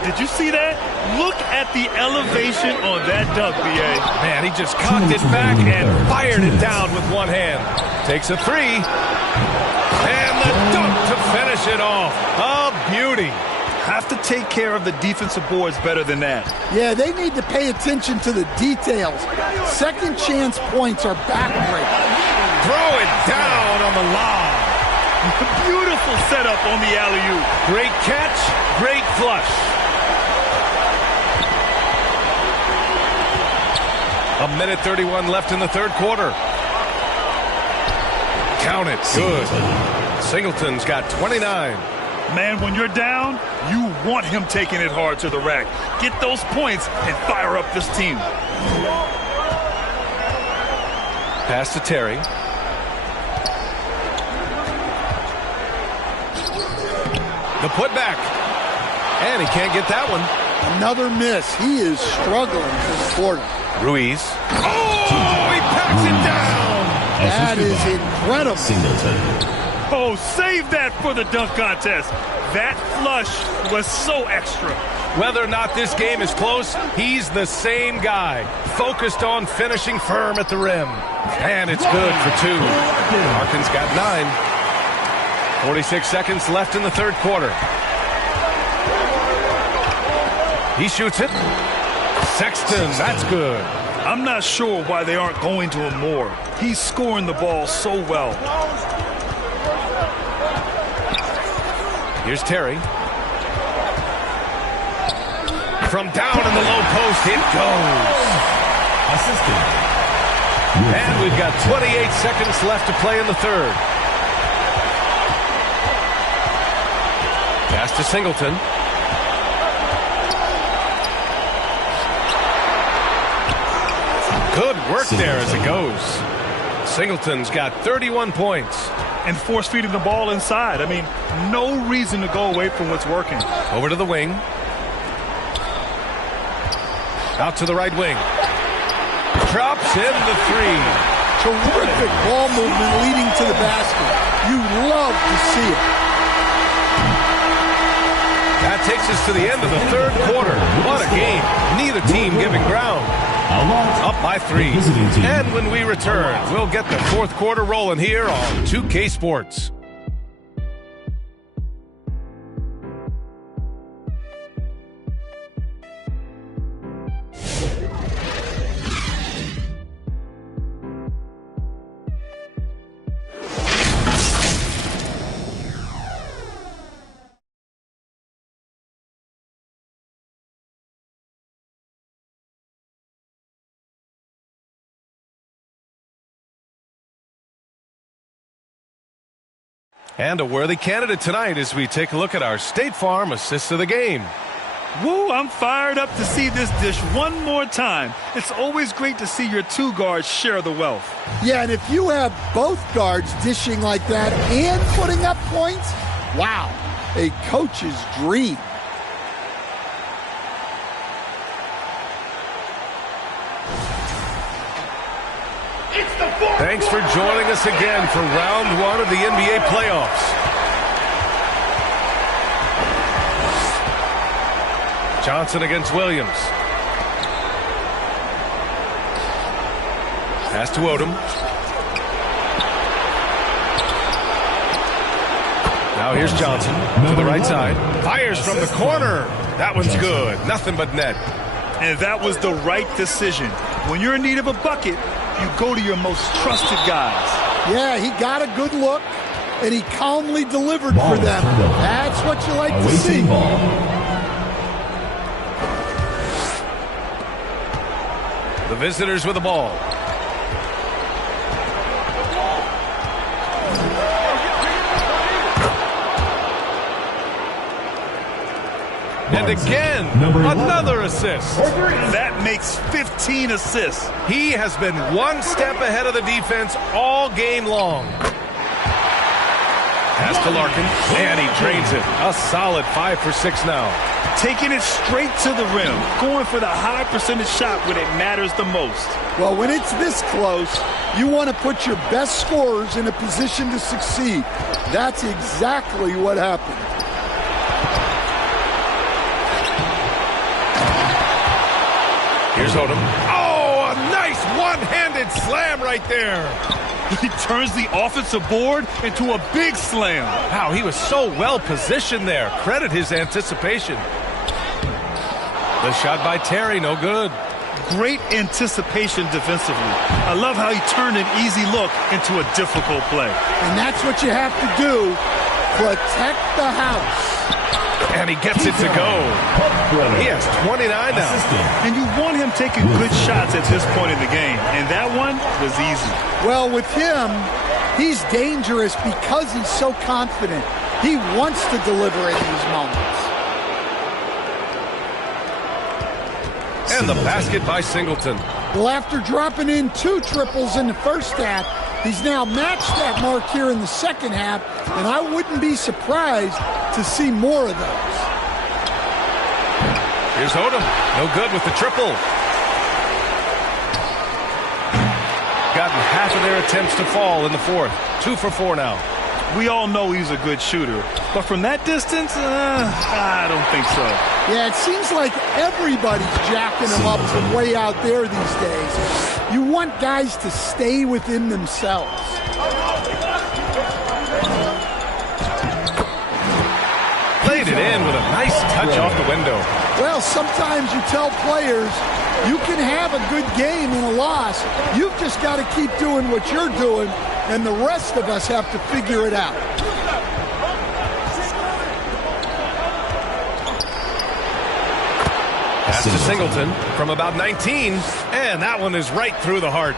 Did you see that? Look at the elevation on that dunk, B.A. Man, he just cocked it back and fired it down with one hand. Takes a three. And the dunk to finish it off. A beauty. Have to take care of the defensive boards better than that. Yeah, they need to pay attention to the details. Second chance points are backbreaking. Throw it down on the lob. Beautiful setup on the alley-oop. Great catch, great flush. A minute 31 left in the third quarter. Count it. Good. Singleton's got 29. Man, when you're down, you want him taking it hard to the rack. Get those points and fire up this team. Pass to Terry. The putback. And he can't get that one. Another miss. He is struggling this quarter. Ruiz. Oh, he packs it down. That is incredible. Singleton. Oh, save that for the dunk contest. That flush was so extra. Whether or not this game is close, he's the same guy. Focused on finishing firm at the rim. And it's good for two. Larkin's got 9. 46 seconds left in the third quarter. He shoots it. Sexton, that's good. I'm not sure why they aren't going to him more. He's scoring the ball so well. Here's Terry. From down in the low post, it goes. Assistant. And we've got 28 seconds left to play in the third. Pass to Singleton. Good work there as it goes. Singleton's got 31 points. And force feeding the ball inside. I mean, no reason to go away from what's working. Over to the wing. Out to the right wing. Drops in the three. Terrific ball movement leading to the basket. You love to see it. That takes us to the end of the third quarter. What a game. Neither team giving ground. Up by 3. And when we return, we'll get the fourth quarter rolling here on 2K Sports. And a worthy candidate tonight as we take a look at our State Farm assist of the game. Woo, I'm fired up to see this dish one more time. It's always great to see your two guards share the wealth. Yeah, and if you have both guards dishing like that and putting up points, wow, a coach's dream. Thanks for joining us again for round 1 of the NBA playoffs. Johnson against Williams. Pass to Odom. Now here's Johnson to the right side. Fires from the corner. That one's good. Nothing but net. And that was the right decision. When you're in need of a bucket, you go to your most trusted guys. Yeah, he got a good look, and he calmly delivered for them. That's what you like to see. The visitors with the ball. And again, another assist. That makes 15 assists. He has been one step ahead of the defense all game long. Pass to Larkin, and he drains it. A solid 5 for 6 now. Taking it straight to the rim. Going for the high percentage shot when it matters the most. Well, when it's this close, you want to put your best scorers in a position to succeed. That's exactly what happened. Here's Odom. Oh, a nice one-handed slam right there. He turns the offensive board into a big slam. Wow, he was so well positioned there. Credit his anticipation. The shot by Terry, no good. Great anticipation defensively. I love how he turned an easy look into a difficult play. And that's what you have to do. Protect the house. And he gets it to go. He has 29 now. And you want him taking good shots at this point in the game. And that one was easy. Well, with him, he's dangerous because he's so confident. He wants to deliver in these moments. And the basket by Singleton. Well, after dropping in 2 triples in the first half, he's now matched that mark here in the second half, and I wouldn't be surprised to see more of those. Here's Odom. No good with the triple. Gotten half of their attempts to fall in the fourth. 2 for 4 now. We all know he's a good shooter, but from that distance, I don't think so. Yeah, it seems like everybody's jacking him up from way out there these days. You want guys to stay within themselves. Laid it in with a nice touch off the window. Well, sometimes you tell players you can have a good game in a loss. You've just got to keep doing what you're doing, and the rest of us have to figure it out. Pass to Singleton from about 19, and that one is right through the heart.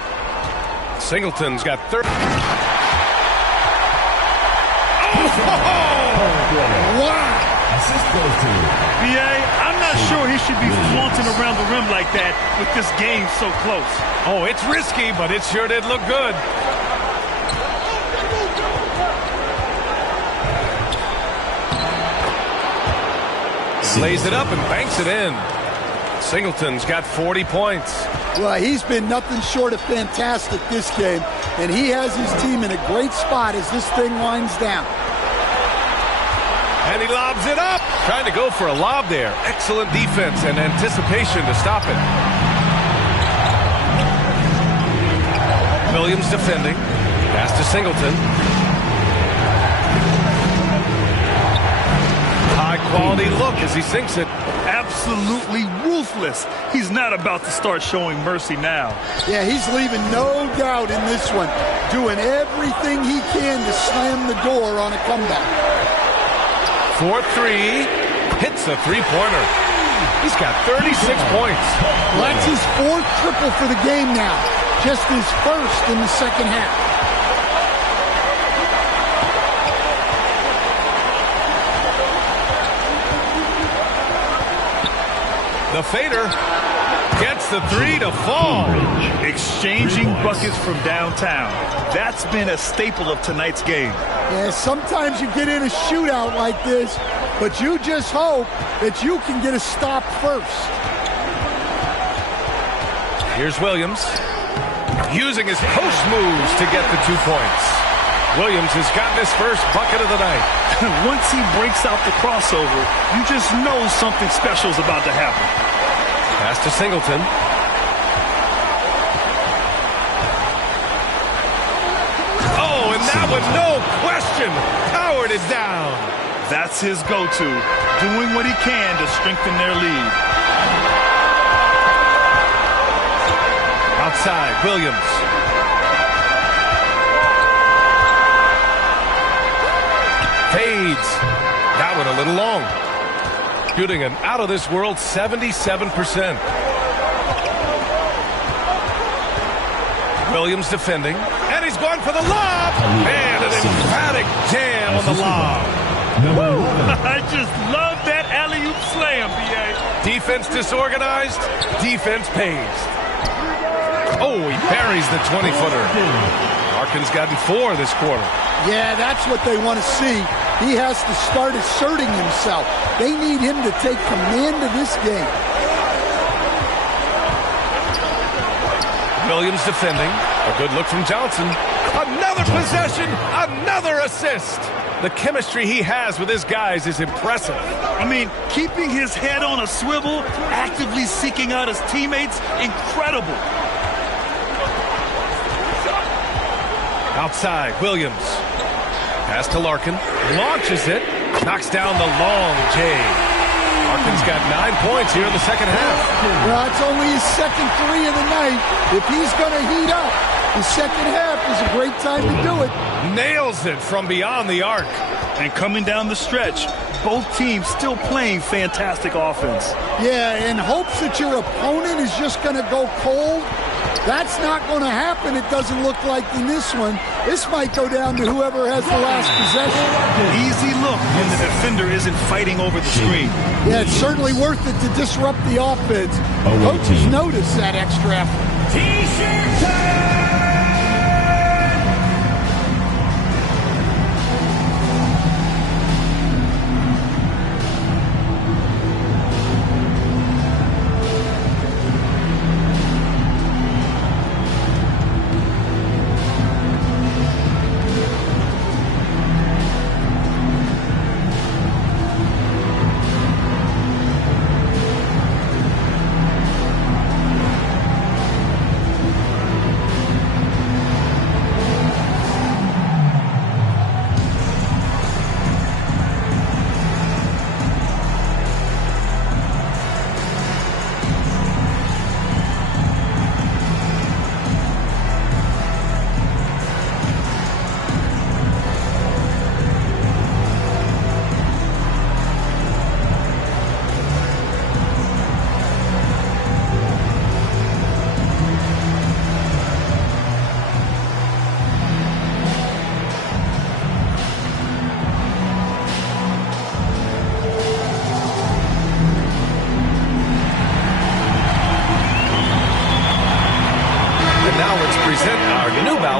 Singleton's got 30. Oh! Wow! assist goes to B.A., I'm not sure he should be flaunting around the rim like that with this game so close. Oh, it's risky, but it sure did look good. Lays it up and banks it in. Singleton's got 40 points. Well, he's been nothing short of fantastic this game, and he has his team in a great spot as this thing winds down. And he lobs it up. Trying to go for a lob there. Excellent defense and anticipation to stop it. Williams defending. Pass to Singleton. High-quality look as he sinks it. Absolutely ruthless. He's not about to start showing mercy now. Yeah, he's leaving no doubt in this one, doing everything he can to slam the door on a comeback. 4-3, hits a three-pointer. He's got 36 points. Well, that's his fourth triple for the game now, just his first in the second half. The fader gets the three to fall. Exchanging buckets from downtown. That's been a staple of tonight's game. Yeah, sometimes you get in a shootout like this, but you just hope that you can get a stop first. Here's Williams using his post moves to get the 2 points. Williams has gotten his first bucket of the night. Once he breaks out the crossover, you just know something special is about to happen. Pass to Singleton. Oh, and that one, no question, powered it down. That's his go-to, doing what he can to strengthen their lead. Outside, Williams. Fades. That one a little long. Shooting an out-of-this-world 77%. Williams defending. And he's going for the lob. And an emphatic jam on the lob. I just love that alley-oop slam, B.A. Defense disorganized. Defense pays. Oh, he buries the 20-footer. Larkin's gotten 4 this quarter. Yeah, that's what they want to see. He has to start asserting himself. They need him to take command of this game. Williams defending. A good look from Johnson. Another possession, another assist. The chemistry he has with his guys is impressive. I mean, keeping his head on a swivel, actively seeking out his teammates, incredible. Outside, Williams. Pass to Larkin. Launches it. Knocks down the long J. Larkin's got 9 points here in the second half. Well, it's only his second 3 of the night. If he's going to heat up, the second half is a great time to do it. Nails it from beyond the arc. And coming down the stretch, both teams still playing fantastic offense. Yeah, in hopes that your opponent is just going to go cold. That's not going to happen, it doesn't look like, in this one. This might go down to whoever has the last possession. Easy look when the defender isn't fighting over the screen. Yeah, it's certainly worth it to disrupt the offense. Coaches notice that extra effort. T-shirt time!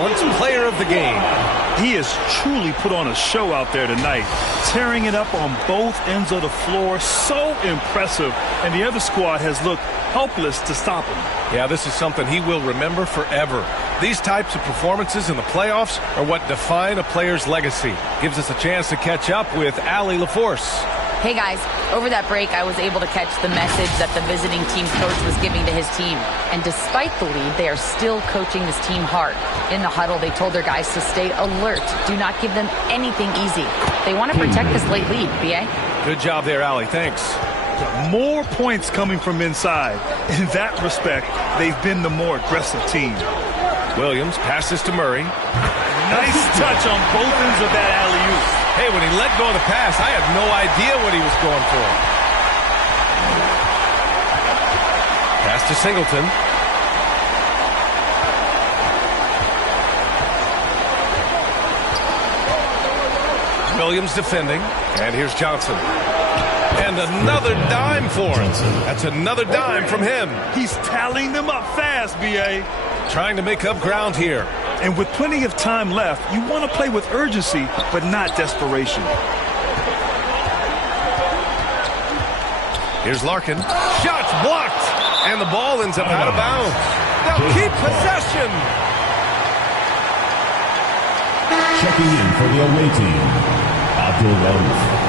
Balance Player of the Game. He has truly put on a show out there tonight, tearing it up on both ends of the floor. So impressive, and the other squad has looked helpless to stop him. Yeah, this is something he will remember forever. These types of performances in the playoffs are what define a player's legacy. Gives us a chance to catch up with Allie LaForce. Hey guys, over that break I was able to catch the message that the visiting team coach was giving to his team. And despite the lead, they are still coaching this team hard. In the huddle, they told their guys to stay alert. Do not give them anything easy. They want to protect this late lead, B.A. Good job there, Allie. Thanks. More points coming from inside. In that respect, they've been the more aggressive team. Williams passes to Murray. Nice touch on both ends of that alley-oop. Hey, when he let go of the pass, I had no idea what he was going for. Pass to Singleton. Williams defending. And here's Johnson. And another dime for him. That's another dime from him. He's tallying them up fast, B.A. Trying to make up ground here. And with plenty of time left, you want to play with urgency, but not desperation. Here's Larkin. Shots blocked. And the ball ends up out of bounds. They'll keep possession. Checking in for the away team, Abdul Rauf.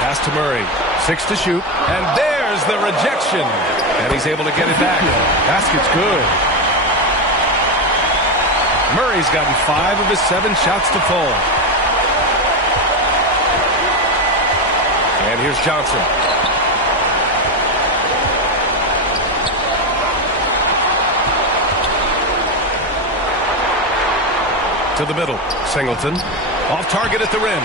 Pass to Murray. 6 to shoot. And there's the rejection. And he's able to get it back. Basket's good. Murray's gotten 5 of his 7 shots to fall. And here's Johnson. To the middle. Singleton. Off target at the rim.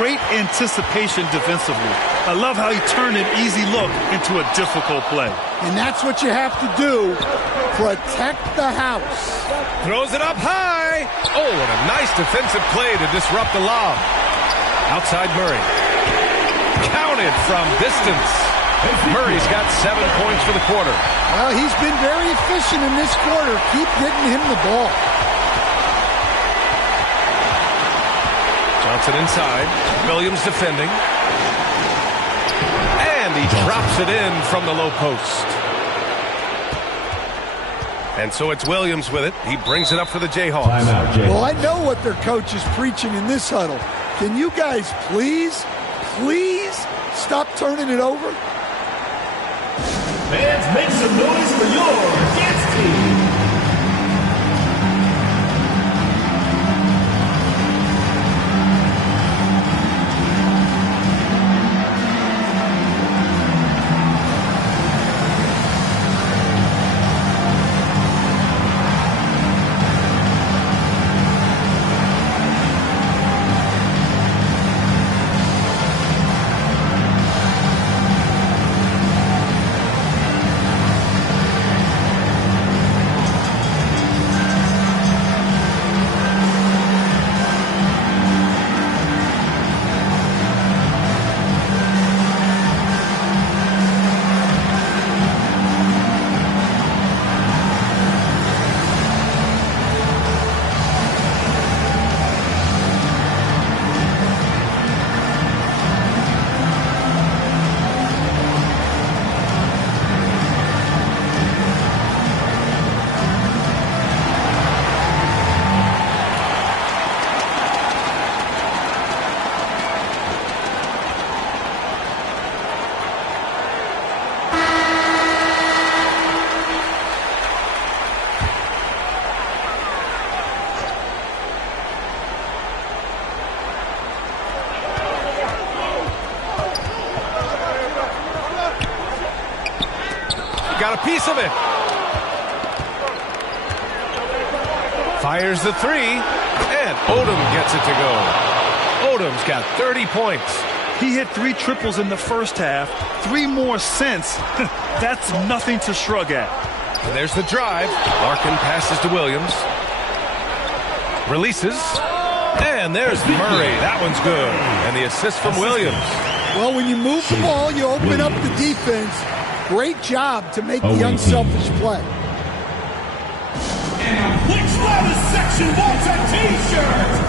Great anticipation defensively. I love how he turned an easy look into a difficult play. And that's what you have to do. Protect the house. Throws it up high. Oh, what a nice defensive play to disrupt the lob. Outside Murray. Counted from distance. Murray's got 7 points for the quarter. Well, he's been very efficient in this quarter. Keep getting him the ball. Johnson inside. Williams defending. And he drops it in from the low post. And so it's Williams with it. He brings it up for the Jayhawks. Well, I know what their coach is preaching in this huddle. Can you guys please stop turning it over? Fans, make some noise for your dance team. Got a piece of it. Fires the 3, and Odom gets it to go. Odom's got 30 points. He hit 3 triples in the first half, 3 more since. That's nothing to shrug at. And there's the drive. Larkin passes to Williams. Releases. And there's Murray. That one's good. And the assist from Williams. Well, when you move the ball, you open up the defense. Great job to make the unselfish play. And which Loudest section wants a T-shirt?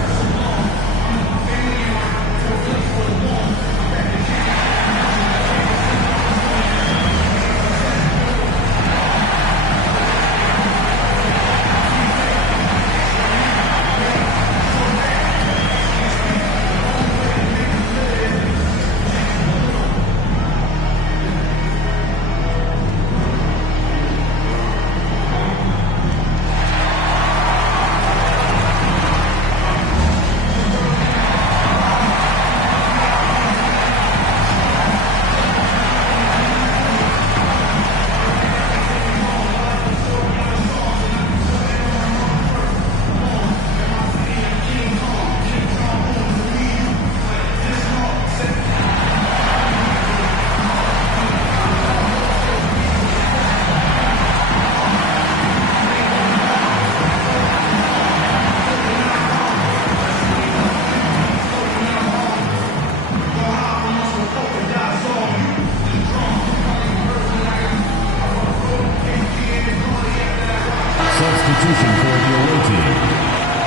Substitution for the away team,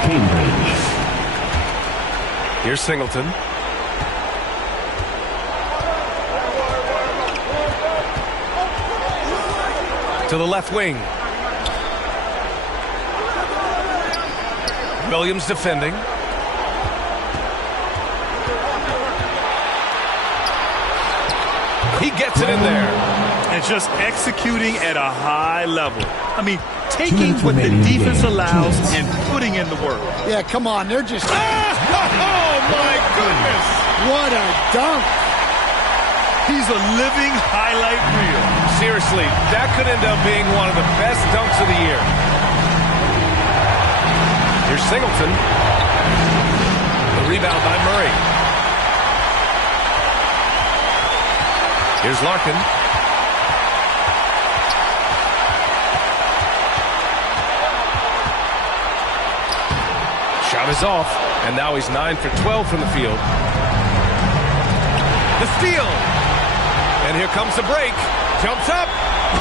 Cambridge. Here's Singleton. To the left wing. Williams defending. He gets it in there. And just executing at a high level. I mean, taking what the defense allows and putting in the work. Yeah, come on. They're just... Oh, my goodness. What a dunk. He's a living highlight reel. Seriously, that could end up being one of the best dunks of the year. Here's Singleton. The rebound by Murray. Here's Larkin. Shot is off, and now he's 9 for 12 from the field. The steal. And here comes the break. Jumps up.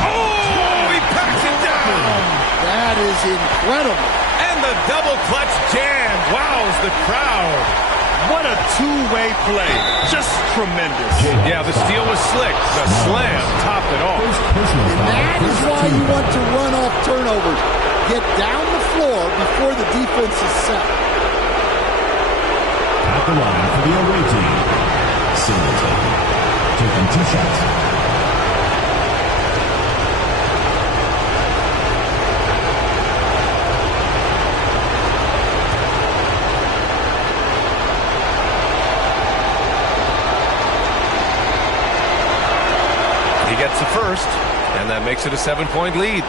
Oh, he packs it down. That is incredible. And the double clutch jam. Wows the crowd. What a two-way play. Just tremendous. Yeah, the steal was slick. The slam topped it off. And that is why you want to run off turnovers. Get down the floor before the defense is set. At the line for the away team, Singleton. Taking 2 shots. He gets the first, and that makes it a 7-point lead.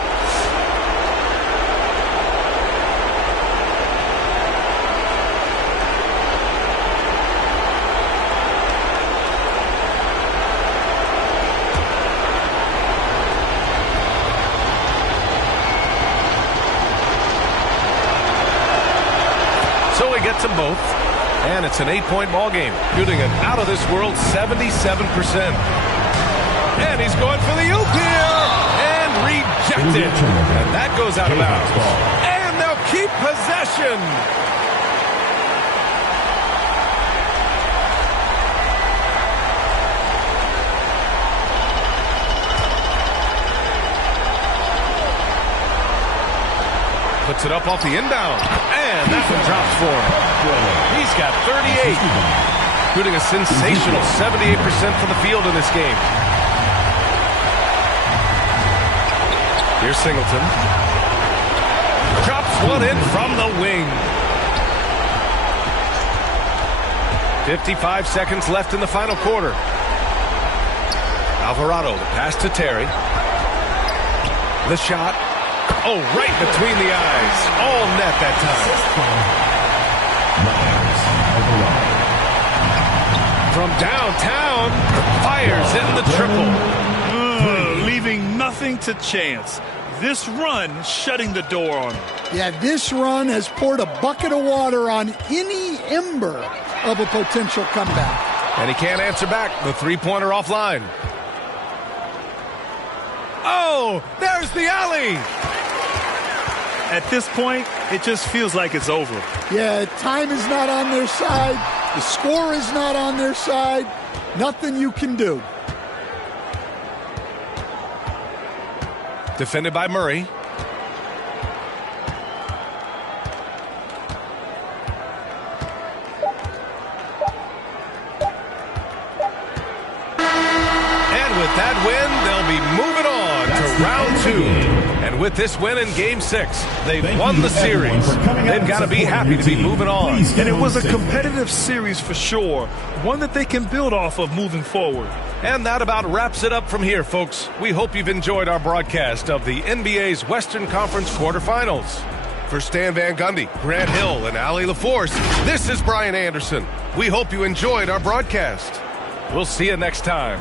So he gets them both, and it's an 8-point ball game, shooting an out-of-this-world 77%. And he's going for the oop here, and rejected. And that goes out of bounds. And they'll keep possession. Puts it up off the inbound, and that one drops for him. He's got 38, shooting a sensational 78% from the field in this game. Here's Singleton. Drops one in from the wing. 55 seconds left in the final quarter. Alvarado, the pass to Terry. The shot. Oh, right between the eyes. All net that time. From downtown, fires in the triple. Leaving nothing to chance. This run shutting the door on him. Yeah, this run has poured a bucket of water on any ember of a potential comeback. And he can't answer back. The three-pointer offline. Oh, there's the alley. At this point, it just feels like it's over. Yeah, time is not on their side. The score is not on their side. Nothing you can do. Defended by Murray. And with that win, they'll be moving on to round 2. And with this win in Game 6, they've won the series. They've got to be happy to be moving on. And it was a competitive series for sure. One that they can build off of moving forward. And that about wraps it up from here, folks. We hope you've enjoyed our broadcast of the NBA's Western Conference quarterfinals. For Stan Van Gundy, Grant Hill, and Allie LaForce, this is Brian Anderson. We hope you enjoyed our broadcast. We'll see you next time.